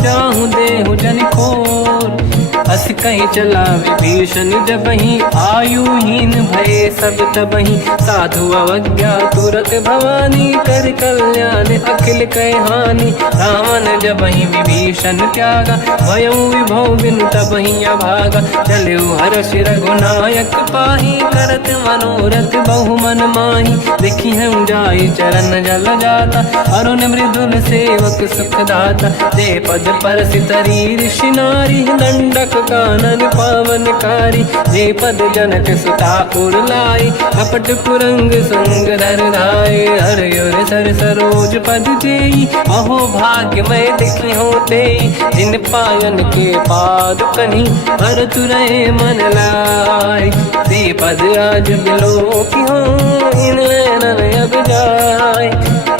जाहूँ देहु जन खोर। अस कहीं चला विभीषण जबहि आयुहीन भये सब तबहि। साधु अवज्ञा तुरत भवानी कर कल्याण अखिल कह हानि। रावण जबहि विभीषण त्यागा भयउ विभव बिनु तबहि अभागा। चलऊ हर्ष रघुनायक पाही करत मनोरथ बहु मन माही। देखी हम जाई चरण जल जाता अरुण मृदुल सेवक सुख दाता। दे पद पर सितरी ऋषि नारी दंडक कानन पावनकारी। जे पद जनक सुता उर लाई कपट कुरंग संग धर धाय। हर सर सरोज पद जेई अहो भाग्य मैं देखी होते। जिन पायन के पाद कहीं हर तुरय मन लाय। दे पद आज बिलो की हो इन नैनन अब जाय।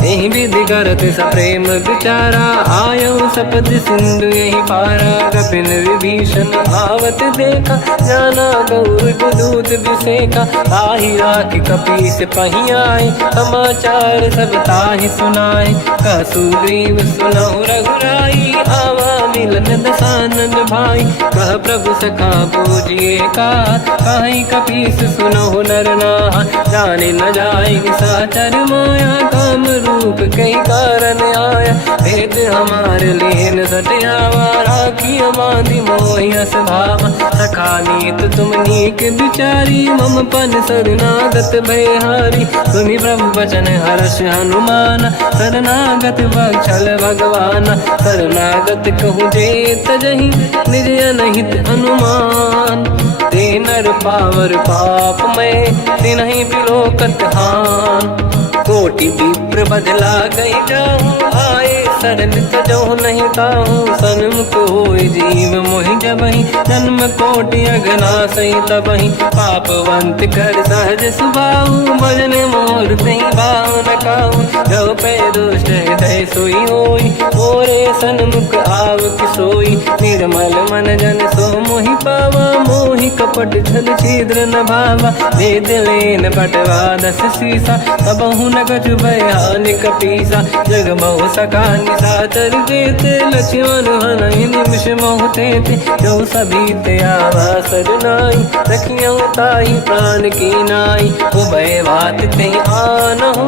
यही विधि करत सप्रेम विचारा आयो सपद सिंधु यही पारा। कपिन विभीषण आवत देखा जाना गौर दूत विसेका। ताहि राखि कपीस पही आए समाचार सब ताहि सुनाए। कह सुग्रीव सुनहु रघुराई आवा मिलन दसानन भाई। कह प्रभु सखा पूजिए का कहीं कपीस सुनहु नर नाहा। जाने न जाएगी साचर माया काम रूप कई कारण आया। भेद हमार लेन सटियावा राखी बांधी मोहियस भावा। सखा नीत तुम नीक बिचारी मम पन शरणागत भयहारी। सुनि प्रभु वचन हर्ष हनुमान शरणागत बक्षल भगवान। शरणागत कहूँ जे तजहि निज अनहित हनुमान। ते नर पावर पाप में तिन्हि बिलोकत हान। कोटि विप्र बदला गई जाऊँ आए शरण तजो नहीं ताहूँ। सन्मुख होय जीव मोहि जबहि जन्म कोटि अगना सही तबहि। पापवंत कर सहज सुभाऊ भजन मोर तहि बाहु न काहू। जो पे दुष्ट हृदय सोई होई मोरे सन्मुख आव किसोई। निर्मल मन जन सो मोहि पावा मोहि कपट छल छिद्र न भावा। भेद लेन बटवा दस सीसा तबहु न कछु भयानि कपीसा। जग महु सका निशाचर जेते लक्ष्मण हनहि निमिष महु तेते। जो सभी ते आवा सरनाई रखियौ ताहि प्राण की नाई। उभय बात ते आनहु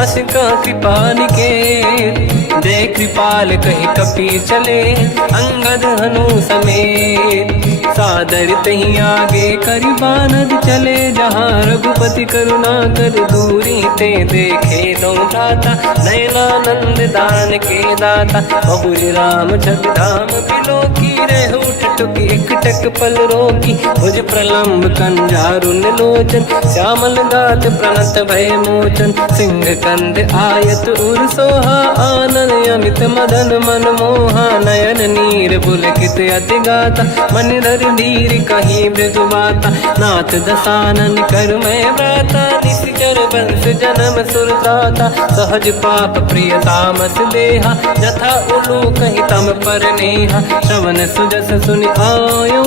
हस का कृपा निकेत। जय कृपाल कहि कपि चले अंगद हनु समेत। सादर तही आगे करी बानर चले जहाँ रघुपति करुणा कर दूरी ते देखे दो भ्राता नयनानंद दान के दाता बहुरी राम छवि धाम बिलो की रह उठ टुकी एक टक पल रोकी भुज प्रलंब कंजारुन लोचन श्यामल गात प्रणत भय मोचन सिंह कंद आयत उर सोहा आनन अमित मदन मन मोहा नयन नीर पुलकित अति गाता मन धर धीर कहीं मृदु माता नाथ दसानन कर मैं व्राता निश्चर वंश जन्म सुरदाता सहज पाप प्रिय तामस देहा जथा उलू कहीं तम पर नेहा श्रवण सुजस सुनि आयो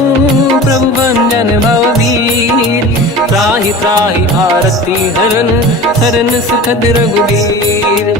प्रभु भंजन भववीर त्राहि त्राहि आरती हरन सरन सुखद रघुवीर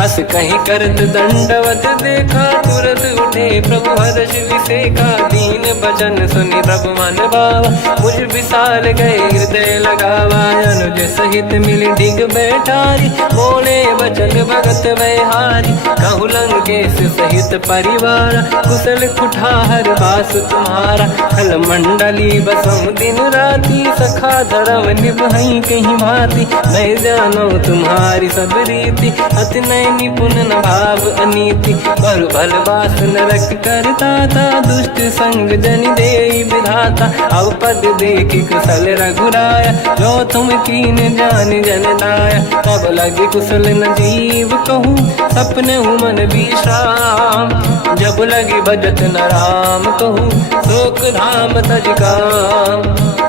अस कहीं करत दंडवत देखा तुरत उठे प्रभु हर्ष विसेखा दीन भजन सुनि प्रभु मन भावा मुझ विशाल गए हृदय लगावा अनुज सहित मिल डिग बैठारी बोले बचन भगत वैहारी कहु लंकेश सहित परिवार कुशल कुठार बास तुम्हारा खल मंडली बसहु दिन राती सखा धर्म निभई कहीं भांति मैं जानो तुम्हारी सब रीति अति नय निपुण न भाव अनीति पर भल बास नरक करता था दुष्ट संग जन दे विधाता अब पद देखी कुशल रघुराया जो तुम कीन जान जन दाया तब लगे कुशल न जीव कहूँ सपने मन विश्राम जब लगे भजत न राम कहूँ शोक धाम तज काम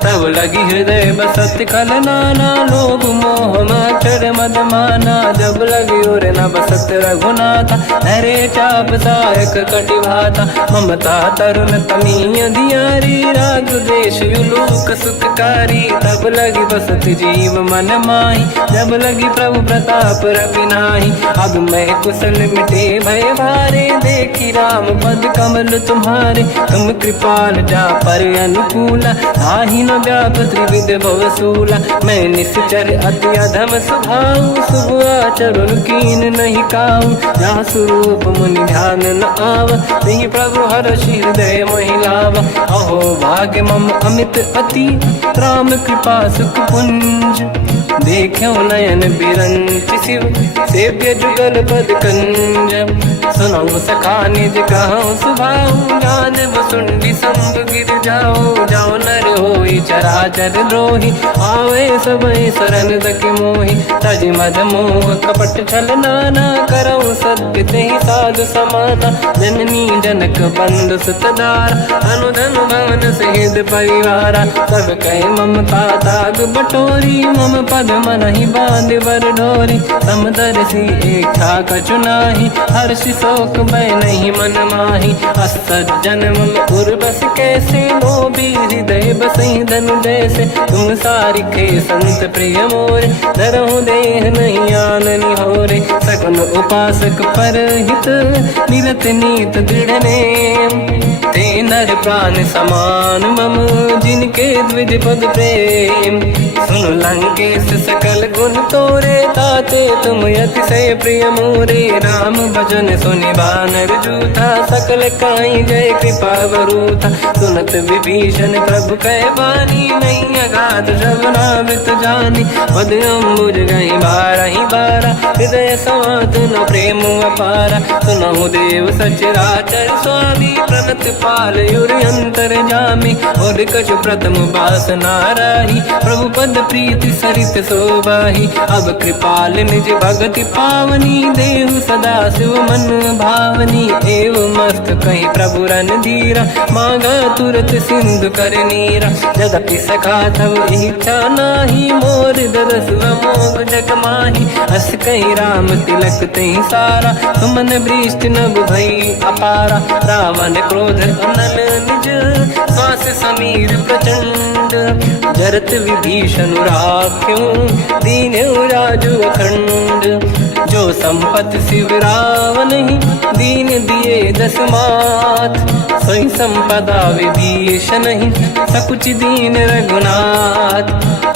तब लगी हृदय बसत कल नाना लोभ मोह मच्छर मद माना जब लगी और न बसत रघुनाथा हरे चाप सायक कटिभाता ममता तरुण तमीय धियारी राग देश युलोक सुखकारी तब लगी बसत जीव मन माही जब लगी प्रभु प्रताप रवि नाही अब मैं कुशल मिटे भय भारे देखी राम पद कमल तुम्हारे तुम कृपाल जा पर अनुकूला आही न व्याप त्रिविध भवसूला मैं निश्चर अति अधम स्वभाव शुभ आचरण कीन नहीं काऊ जहाँ स्वरूप मुनि ध्यान न आव नहीं प्रभु हर्ष हृदय महिलावा अहो भाग्य मम अमित अति राम कृपा सुख पुंज देखो नयन बिरंच शिव सेव्य जुगल पद कंज सुनो सखा निज कहूँ सुभाऊ ज्ञान वसुंडी संग गिर जाओ जाओ नर होई चराचर द्रोही आवे सबई शरण दक मोहि तज मद मोह कपट छल नाना करऊँ सत्य तेहि साधु समाना जननी जनक बंधु सुतदार अनुधन भवन सहित परिवारा सब कहे ममता ताग बटोरी मम पद मन ही बांध बर डोरी समदर्शी इच्छा कछु नाही हर्ष शोक मैं नहीं मन माही असज्जन मम उर्वश कैसे लोभी हृदय बसई धनु जैसे तुम सारिखे संत प्रिय मोरे धरहु देह नहीं आननि होरे सगुन उपासक पर हित निरत नीत दृढ़ नेम ते नर प्राण समान मम जिनके द्विज पद प्रेम सुन लंकेश सकल गुण तोरे ताते तुम अतिशय प्रिय मोरे राम भजन सुनि बानर जूथा सकल काई जय कृपा वरूथा सुनत विभीषण प्रभु कह बानी नहीं अगाध श्रवणामृत जानी पद अम्बुज गई बारहि बारा हृदय समात न प्रेम अपारा सुनहु देव सचराचर स्वामी प्रणत पाल युर अंतर जामी और कछु प्रथम बास नाराही प्रभु पद प्रीति सरित शोभाही अब कृपाल निज भगति पावनी देहु सदा शिव मन भावनी एव मस्त कहीं प्रभु रन धीरा मांगा तुरत सिंधु कर नीरा यद्यपि सखा तब इच्छा नाही मोर दरस मोग जग माही अस कहीं राम तिलक तही सारा तुमन वृष्ट नभ भई अपारा रावण क्रोध अनल निज श्वास समीर प्रचंड जरत विभीषण राख्यो दीन राजु अखंड जो जो संपत्ति शिवराव नहीं दीन दिए 10 मात सोई संपदा विभीष नहीं सकुच दीन रघुनाथ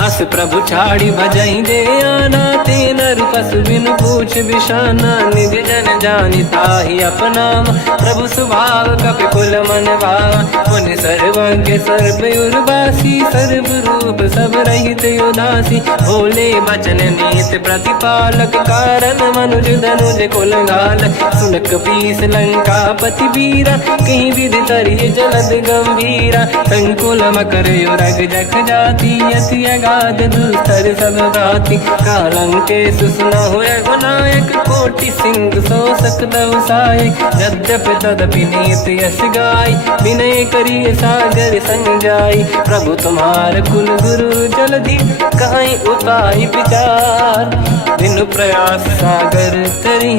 अस प्रभु छाड़ी भजई दे आना तेन रूपस बिन पूछ बिशाना निज जन जानिता ही अपना प्रभु स्वभाव कपि कुल मन भावा मुनि सर्वज्ञ सर्व उर्वासी सर्व रूप सब रहित उदासी भोले बचन नीत प्रतिपालक कारण मनुज धनुज कुल घाल सुन कपीस लंका पति वीरा कहीं विधि तरिय जलद गंभीरा संकुल मकर युरग जख जाति अति अगाध दुस्तर सब भाति कालंके सुसना होय गुनायक कोटि सिंधु सो सकदव साय यद्यपि तदपि नीत यस गाय विनय करिय सागर सन जाय प्रभु तुम्हार कुल गुरु जलधि कहीं उपाय विचार बिनु प्रयास सागर तरी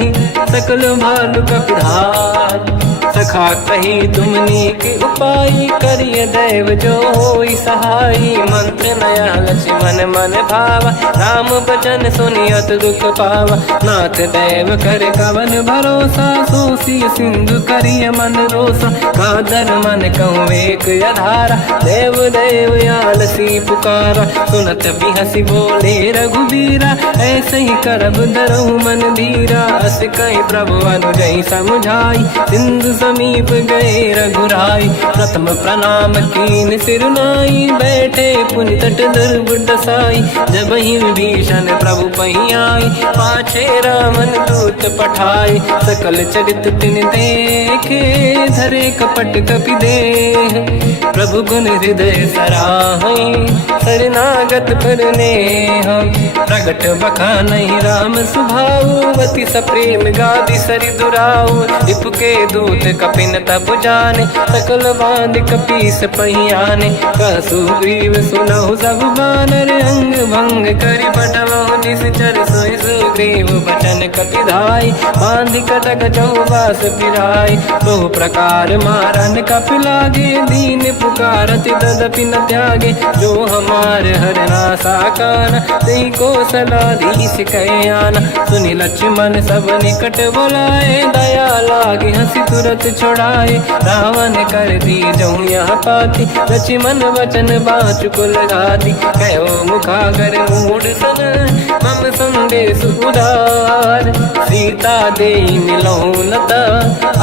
सकल भालु कपिधार सखा कही तुमने के उपाय करिय दैव जो होई सहाय मंत्र नया लक्ष्मण मन भावा राम बचन सुनियत दुख पावा नाथ दैव कर कवन भरोसा सोसी सिंधु करिय मन रोसा कादर मन कहूँ एक अधारा देव देव आलसी पुकारा सुनत भी हंसी बोले रघुबीरा ऐसे ही करब धरहु मन धीरा अस कहीं प्रभु अनुजई समझाई सिंधु समीप गए रघुराई प्रथम प्रणाम कीन सिरुनाई बैठे पुनि तट दुर्बुड साई जब ही विभीषण प्रभु पही आई पाछे रामन दूत पठाई सकल चरित तिन देखे धरे कपट कपि देह प्रभु गुण हृदय सराहई शरणागत पर नेह प्रगट बखानहि राम सुभावती सप्रेम गादि सरि दुराऊ रिपु के दूत कपिन तब जाने सकल बांध कपीस पहियाने कहसु ग्रीव सुनहु सब बानर अंग भंग करि बटवहु निश्चर सोई सुग्रीव बचन कपिधाई बांध कटक चौबास फिराई बहु प्रकार मारन कपि लागे दीन पुकारति तदपि न त्यागे जो हमार हरनासा काना तेहि को सलाधीश कहे आना सुनि लक्ष्मण सब निकट बोलाए दया लागे हंसी तुरत छोड़ाए रावण कर दी जऊँ यहाँ पाती लक्ष्मण वचन बाचु कुल घाती कहो मुखागर मूड सन मम संदेश उदार सीता दे मिलहु लता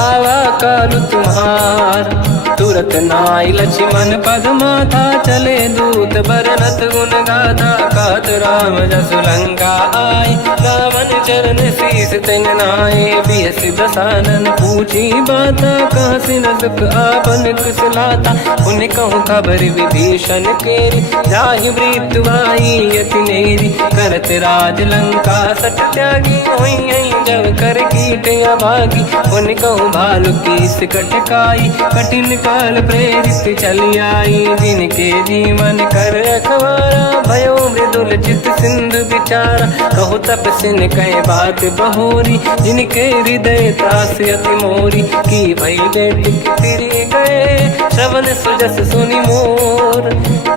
आवा कालु तुम्हार तुरत नाई लक्ष्मण पद माथा चले दूत बरनत गुण गाथा कात राम जसु लंका आय रावण चरण शीस तिन नाये बिहसि दसानन पूछी बाता कहाँ से न दुख आपन कुशलाता उन्हें कहूँ खबर विभीषण केरी जाहि मृत्यु आई यति नेरी करत राज लंका सट त्यागी हुई जब कर कीट अभागी उन्हें कहूँ भालु कीस कटकाई कठिन काल प्रेरित चली आई जिनके जीवन कर रखवारा भयो मृदुल चित सिंधु विचारा कहु तपसिन कहे बात बहोरी जिनके हृदय त्रास अति मोरी की भई बेट फिरी गए श्रवण सुजस सुनि मोर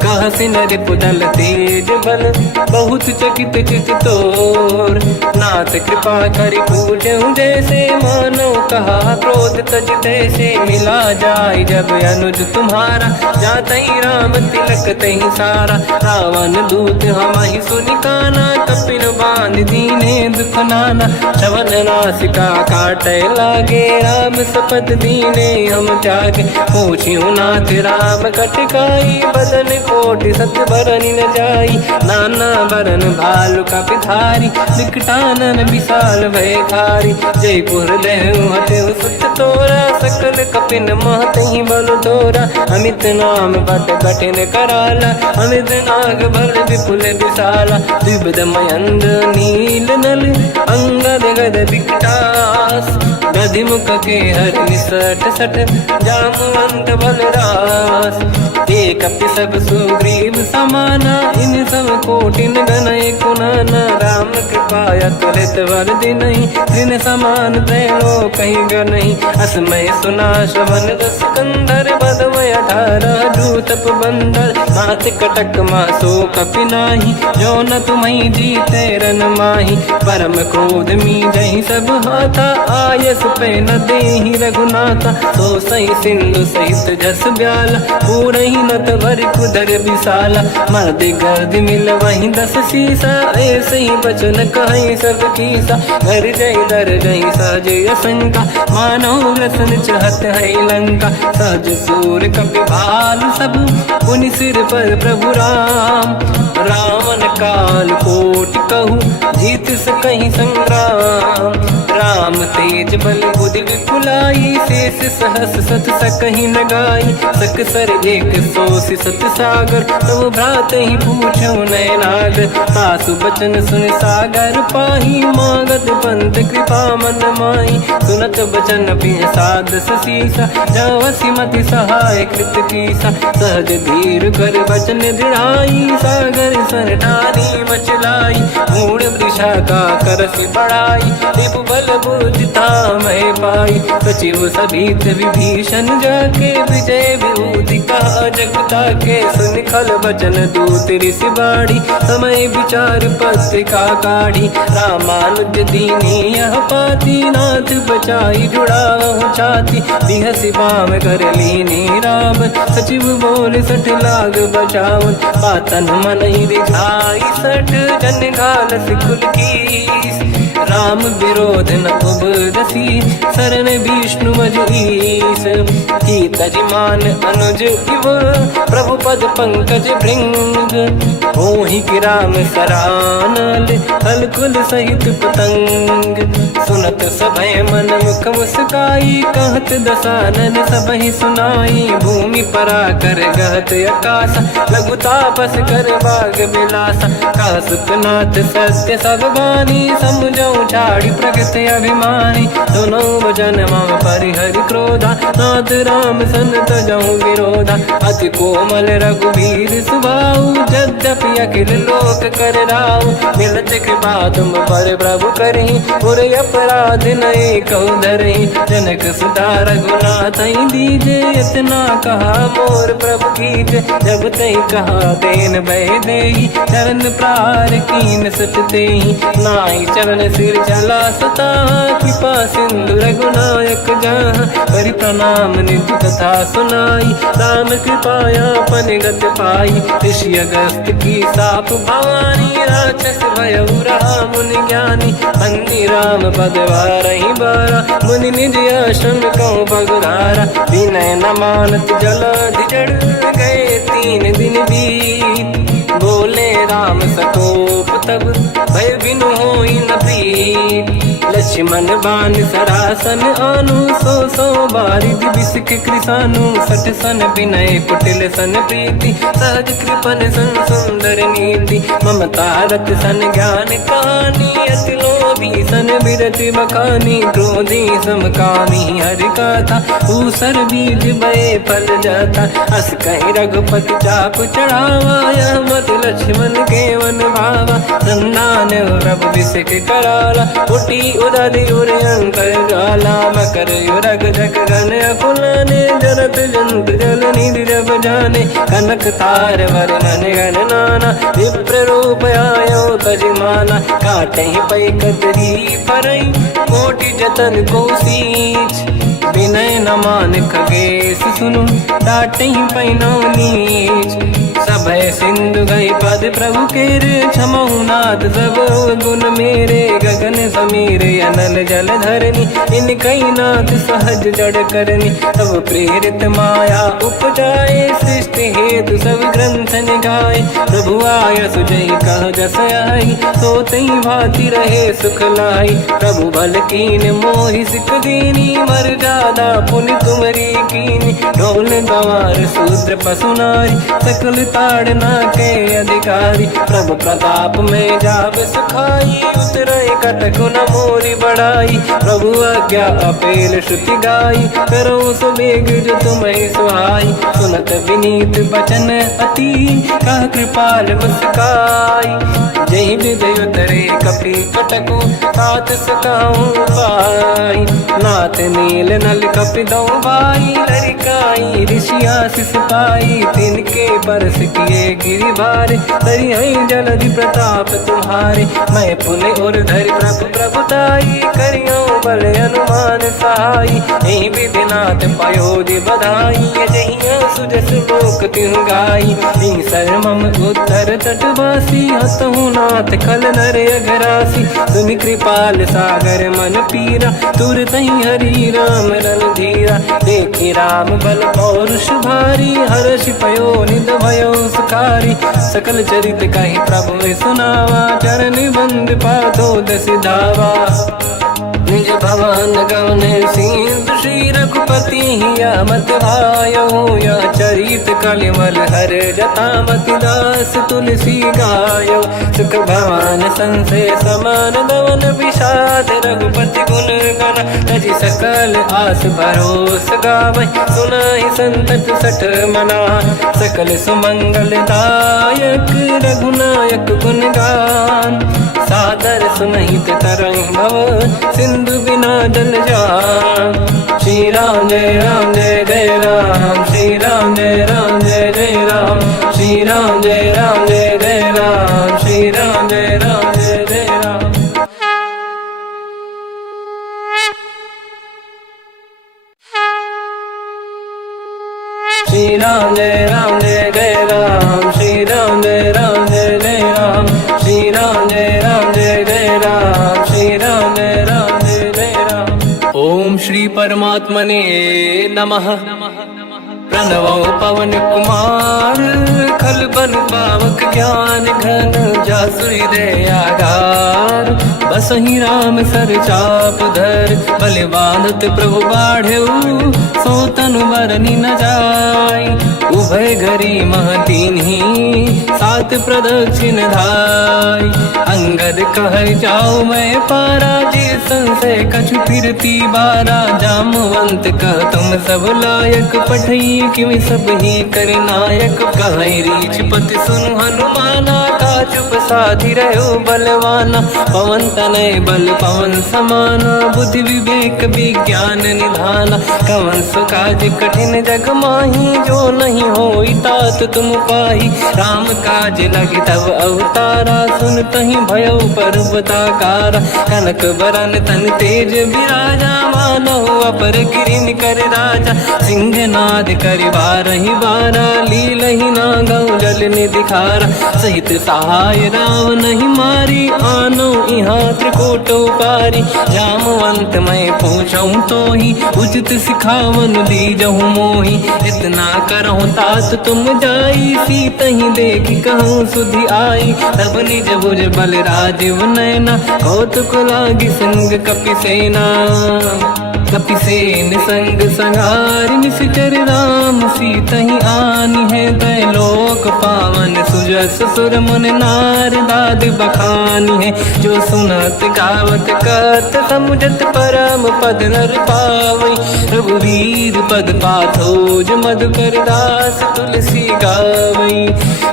कहा सिन रिपुदल तेज बल बहुत चकित चित तोर नाथ कृपा करि पूजहु जैसे मानो कहा क्रोध तज तैसे मिला जाय जब अनुज तुम्हारा जातहि राम तिलक तहि सारा रावण दूत हमहि सुनि काना कपिन बांध दीने दुख नाना श्रवण नासिका काटे लागे राम सपथ दीने हम त्यागे पूछियो नाथ राम कटकाई बदन कोटि सत बरनि न जाई नाना बरन भालु कपिधारी निकटानन विशाल भय खारी जयपुर देहु हतेउ सुत तोरा सकल कपिन महतहि बल तोरा अमित नाम बट कठिन कराला अमित नाग बल विपुल विशाला द्विविध मयंद नील नल अंगद गद विकटास गधिमुख के हर निसट सट जामवंत बलरास ते कपि सब सुग्रीव समाना, इन सब कोटिन गणय कुनाना। राम कृपाया तुलित वर दिनहि, तृण समान त्रैलोक ही गणहि। असमय सुना श्रवण रस कंधर, बदमय 18 दूतप बंदर। मात कटक मासो कपि नाही, जो न तुम्हि जीते रन माही। परम क्रोध मीजहि सब हाथा, आयस पे न देहि रघुनाथा। तो सही सिंधु सहित जस ब्याला, पूरहि नत भर कुदर विशाला। मर्द गर्द मिल वहीं 10 सीसा, ऐसे ही बचन कहीं सब कीसा। घर जय दर जय सहज असंका, मानव रसन चहत है लंका। सहज सूर कपि भाल सब, पुनि सिर पर प्रभु राम। रावण काल कोटि कहूँ, जीत सकहि संग्राम। राम तेज बल बुद्धि विपुलाई, शेष सहस सत सकहि न गाई। सकसर एक सोसि सत सागर, तब भ्रात ही पूछो नयनागर। सासु बचन सुन सागर पाही, मागत पंथ कृपा मन माही। सुनत बचन पिय साध सीसा, जवसि मति सहाय कृत कीसा। सहज धीर कर बचन दृढ़ाई, सागर सन ठानी मचलाई। मूढ़ वृषा का करसि बढ़ाई, रिपु बल बुद्धि तामहि पाई। सचिव सभीत विभीषण जाके, विजय विभूति कहा जगता के। सुन खल बचन दूत ऋषि बाड़ी, समय विचार पत्रिका काढ़ी। रामानुज दीनी यह पाती, नाथ बचाई जुड़ाहु छाती। बिहसि बाम कर लीनी राम, सचिव बोल 60 लाग बचावन। पातन मन ही रिझाई 60, जन घाल सिकुल कीस। राम विरोध न उबरसी, शरण विष्णु मज ईस। की तजिमान अनुज इव, प्रभु पद पंकज भृंग। होहि कि राम सरानल, हलकुल सहित पतंग। सुनत सभय मन मुख मुस्काई, कहत दसानन सबहि सुनाई। भूमि परा कर गहत आकाश, लघु तापस कर बाग बिलासा। कह सुखनाथ सत्य सब बानी, समझौ छाड़ी प्रगति अभिमानी। सुनो भजन मम परिहरि क्रोधा, नाथ राम सन तजहु विरोधा। अति कोमल रघुवीर सुभाऊ, यद्यपि अखिल लोक कर राऊ। मिलत कृपा तुम पर प्रभु करहि, पुर अपराध नये कहु धरहि। जनक सुता रघुनाथ दीजे, इतना कहा मोर प्रभु कीजे। जब तहि कहा देन भय देहि, चरण प्रार कीन सत तेहि। नाहि चरण सिर चला सता, कृपा सिंधु रघुनायक जहाँ। करि प्रणाम निधि कथा सुनाई, राम कृपाया पन गत पाई। ऋषि अगस्त की साप भवानी, राक्षस भयउ रहा मुनि ज्ञानी। बंदी राम पद वारहि बारा, मुनि निज आश्रम कहु पगुधारा। विनय न मानत जलाधि जड़, गए 3 दिन बीत। बोले राम सकोप तब, भय बिनु होई न प्रीत। लक्ष्मण बान सरासन आनु, 100 बारिद बिसक कृसानु। 60 सन विनय कुटिल सन प्रीति, सहज कृपन सन सुंदर नीति। ममता रत सन ज्ञान कहानी, अति लोभी सन बिरति बखानी। क्रोधी समकामी हरि कथा, ऊसर बीज बये फल जाता। अस कहि रघुपति चाप चढ़ावा, यह मत लक्ष्मण के वन भावा। संधान प्रभु बिसक कराला, उठी उदधि उरयंकर ज्वाला। मकर युरग जग गण अकुलाने, जरत जंत जल निधि जब जाने। कनक तार वर्णन गण नाना, विप्र रूप आयो तजिमाना। काटहि पै कतरी परई, कोटि जतन को सींच। विनय न मान खगेश सुनु, डांटहि पैनौ नीच। सभय सिंधु गई पद प्रभु केरे, क्षमहु नाथ सब गुण मेरे। गगन समीरे अनल जल धरनी, इन कई नाथ सहज जड़ करनी। तब प्रेरित माया उपजाए, सृष्टि हेतु सब ग्रंथ निगाए। प्रभु आय सुजई कह जस आई, सोतई भांति रहे सुख लाई। प्रभु बल कीन मोहि सिख दीनी, मर्यादा पुनि तुमरी कीनी। ढोल गंवार शूद्र पशु नारी, सकल ताड़ना के अधिकारी। प्रभु प्रताप में जाब सुखाई, उतरे कटक गुण मोरी बढ़ाई। प्रभु आज्ञा अपेल श्रुति गाई, करो सो बेग जो तुम्हें सुहाई। सुनत विनीत बचन अति, कह कृपाल मुस्काई। जय विदय तरे कपि कटकु, तात सकाऊं पाई। नाथ नील नल कपि दो भाई, लरिकाई ऋषि आशीष पाई। तिनके परस किए गिरि भारे, तरियहि जलधि प्रताप तुम्हारे। मैं पुने और धरि प्रभु प्रभुताई, करियो बल अनुमान सहाई। यही विधिनाथ पयोधि बधाई, जहिया सुजस लोक तिहु गाई। सरमम उत्तर तटवासी, हतहु नाथ खल नर अघरासी। तुम कृपाल सागर मन पीरा, तुरत ही हरि राम रन धीरा। देखी राम बल पौरुष भारी, हर्ष पयो निध भयो सुखारी। सकल चरित कहि प्रभु सुनावा, चरण बंद पादो दस धावा। निज भवन गवन सिंधु, श्री रघुपति हिया मत भायो। या चरित कलिमल हर जटा, मति दास तुलसी गायो। सुख भवन संशय समान दवन, विषाद रघुपति गुण गण। तजि सकल आस भरोस गावै, सुनाहि संतत सठ मना। सकल सुमंगल दायक, रघुनायक गुण गान। सादर सुनहित तरंग भव, सिंधु बिना जल जान। श्री राम जय राम जय जय राम, श्री राम जय राम जय जय राम। श्री राम जय राम जय जय राम, श्री राम जय राम जय जय राम। श्री राम जय राम जय जय राम, श्री राम जय राम जय जय राम। श्री राम जय राम जय जय राम, श्री राम जय राम जय जय राम। ओम श्री परमात्मने नमः। प्रणवो पवन कुमार, खल बन पावक ज्ञान घन। जासुरी दयागार, बसहि राम सर चाप धर। बल बांधत प्रभु बाढ़ऊ, सो तनु बरनि न जाय। उभय घरी मह दीन्ही, सात प्रदक्षिण धाय। अंगद कह जाओ मैं पारा, जे संशय कछु फिरती बारा। जामवंत कह तुम सब लायक, पठई किमि सब ही कर नायक। कहि रीछ पति सुनु हनुमाना, का चुप साधि रहो बलवाना। पवन तनय बल पवन समाना, बुद्धि विवेक विज्ञान निधाना। कवन सो काज कठिन जग माही, जो नहीं होई तात तुम पाही। राम काज लगे तब अवतारा, सुनतहि भयो पर्वताकारा। कनक बरन तन तेज विराजा, मानहु अपर गिरिन कर राजा। सिंहनाद करि बारहि बारा, लीलहि नागौ जल निधिखारा। सहित सहाय राम नहीं मारी, आनो इहाँ त्रिकोट पारी। जामवंत मैं पूछऊँ तोहि, उचित सिखावन दीजहु मोहि। इतना करहु तात तुम जाई, सीतहि देखि कहूँ सुधि आई। तब निज भुज बल राजीव नयना, कौतुक लागी संग कपि सेना। कपिसेन संग संहारि, निश्चर राम सीतहि आनि है। दैलोक पावन सुजस सुर मुनि नार, दाद बखानी है। जो सुनत गावत कहत, समुझत परम पद नर पावै। रघुवीर पद पाथोज, मधुकर दास तुलसी गावै।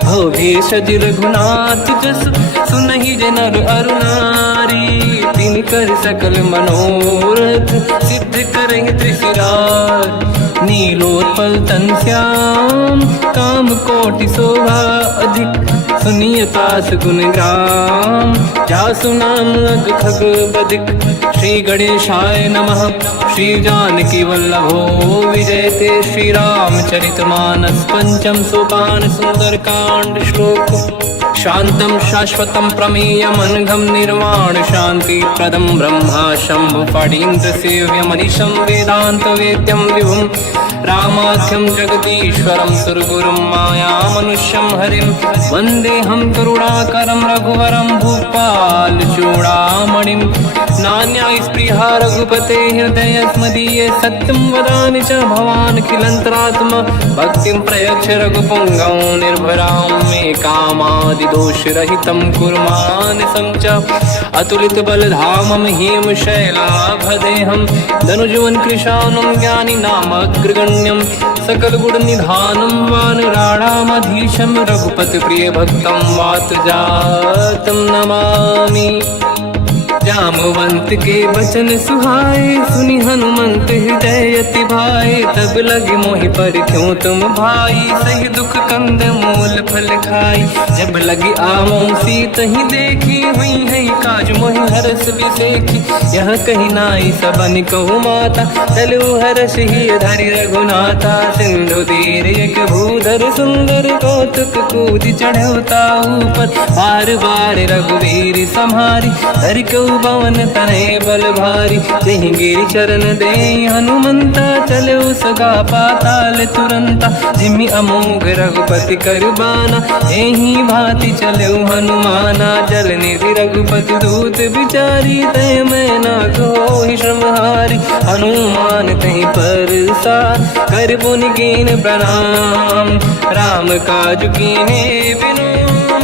हो भेषज रघुनाथ जस, सुनहि जे नर अरु नारी। तिन कर सकल मनोरथ, सिद्ध करहि त्रिशिरार। नीलोत्पल तन श्याम, काम कोटि शोभा अधिक। सुनिय तास गुण ग्राम, जासु नाम अग खग बदिक। श्री गणेशाय नमः। श्री जानकी वल्लभो विजयते, श्री रामचरित मानस। पंचम सोपान सुंदर कांड श्लोक। शांतं शाश्वतं प्रमेयमनघं, निर्वाण शांति प्रदं ब्रह्मा शंभु। फणीन्द्र सेव्य मनीषं, वेदांत वेद्यं विभुं। रामाख्यं जगदीश्वरं, सुरगुरुं माया मनुष्यं हरिं। वन्देऽहं करुणाकरं रघुवरं, भूपाल चूडामणिं। नान्या स्पृहा रघुपते हृदयस्मदीये, सत्यं वदामि च भवानखिलन्तरात्मा। भक्तिं प्रयच्छ रघुपुङ्गं, निर्भरां मे कामादि दोष रहितं कुर्मानसं च अतुलित बलधामं हेम शैलाभदेहं धनुजवन कृशानं ज्ञानिनामग्रगण्यं सकल गुण निधानं वानराणामधीशं रघुपति प्रिय भक्तं वात जातं नमामि। जामवंत के वचन सुहाए सुनि हनुमंत हृदय अति भाए तब लगे मोहि पर क्यों तुम भाई सही दुख कंद मूल फल खाई जब लगी आमों सीत ही देखी हुई है काज मोहि हरस बिसेखी यह कही नाई सबन कहु माता चलु हरस ही धरि रघुनाथा सिंधु तीर एक भूधर सुंदर कौतुक कूद चढ़ौता ऊपर बार बार रघुवीर सम्हारी हरि को पवन तनय बल भारी जहि गिरि चरण दे हनुमंता चलो सगा पाताल तुरंता जिमि अमोघ रघुपति कर बाना एहि भांति चलो हनुमाना जल निधि रघुपति दूत बिचारी तय मैं ना कोहि श्रमहारी हनुमान तहि परसा कर पुनि कीन प्रणाम राम काज कीन्हे बिनु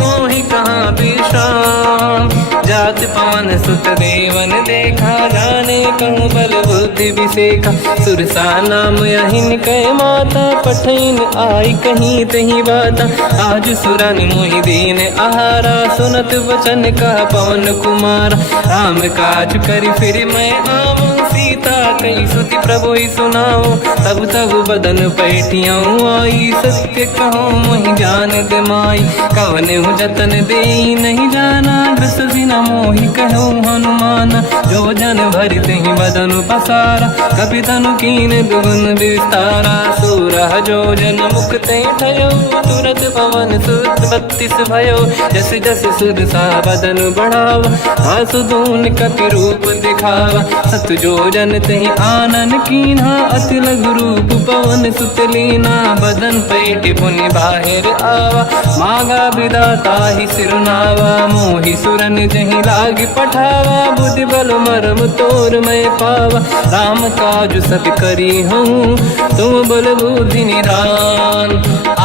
मोहि कहाँ विश्राम जात पवन सुत देवन देखा जाने कहूँ बल बुद्धि विसेखा सुरसा नाम यहिन कह माता पठैन आई कहीं तही बाता आज सुरन मोहि दीन आहारा सुनत वचन का पवन कुमार राम काज करि फिर मैं आऊँ सीता कई सुति प्रभु सुनाओ तब तब बदन पैठियाँ आई सत्य कहो मोहि जान दे माई कवन हूँ जतन दे नहीं जाना ग्रस सिना मोहि कहो हनुमान जो जन भरि तहि बदन पसारा कपि तनु कीन दुगुन विस्तारा सूरह जो जन मुख ते ठयो तुरत पवन सुत 32 भयो जस जस सुर सा बदन बढ़ावा आसु दून कपि रूप दिखावा सत जो जन तहि आनन कीन्हा अति लघु रूप पवन सुत लीना बदन पैठ पुनि बाहिर आवा मागा विधाता ही सिरनावा मोहि सुरन जहि लाग पठावा बुद्धि बल मरम तोर मैं पावा राम काज सब करी हूँ तुम बल बुद्धि निधान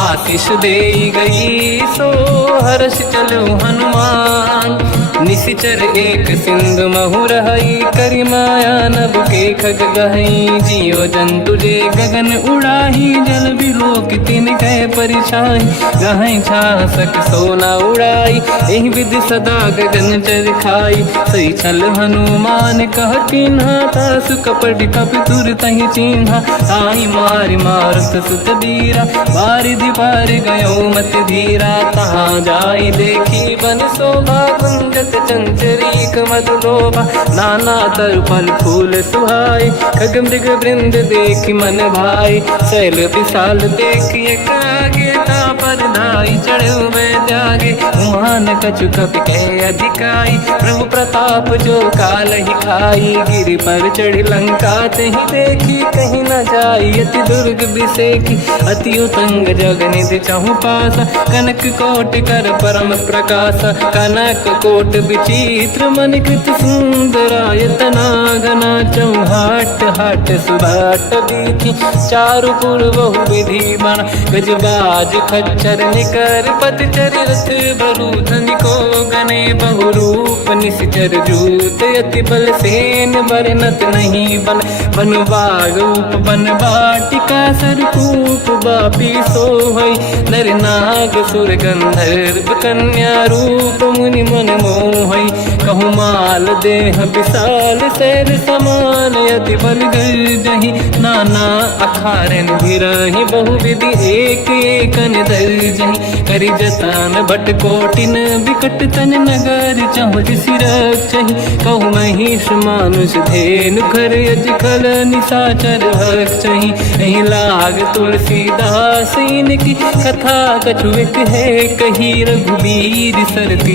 आशीष दे गई सो हर्ष चलो हनुमान निशिचर एक सिंधु महु रहई करि माया नभ के खग गहई जीव जंतु जे गगन उड़ाही जल बिलोक तिन कह परिछाई गहई छासक सोना उड़ाई एहि विधि सदा गगन चर खाई सही छल हनुमान कह किन्हा तासु कपट कपि तुर तहि चिन्हा आई मारि मारुत सुत बीरा बारिधि पार गयो मत धीरा तहाँ जाई देखी बन शोभा कुंजत चंचरीक मधुलोभा नाना तरु फल फूल सुहाई खग मृग वृंद देखि मन भाई शैल विशाल देखिए कागे तापर धाई चढ़ो मैं त्यागे उमान कछु कपि कह अधिकाई प्रभु प्रताप जो काल ही खाई गिरि पर चढ़ी लंका तहि देखी कहीं न जाई अति दुर्ग बिसेखी अति उतंग जग निधि चहु पासा कनक कोट कर परम प्रकाश कनक कोट विचित्र मन कृत सुंदरायतना घना चौहाट हाट सुभाट बीथी चारु पुर बहु विधि बन गजबाज खच्चर निकर पतचर रथ बरु धनिको गने बहु रूप निशिचर जूत अति बल सेन बरनत नहीं बन बन बाग उप बन बाटिका सरकूप बापी सोहई नर नाग सुर गंधर्व कन्या रूप मुनि मन मोहई कहु माल देह विशाल शैल समान यति बल गर्जहि नाना अखारन भिरहि बहु विधि एक एकन दर्जहि करि जतान भट कोटिन विकट तन नगर चहुज सिरक्षहि कहु महिष मानुष धेनु खर यज खल निशाचर भक्षहि एहि लाग तुलसीदास इनकी कथा कछु एक है कही रघुबीर सरती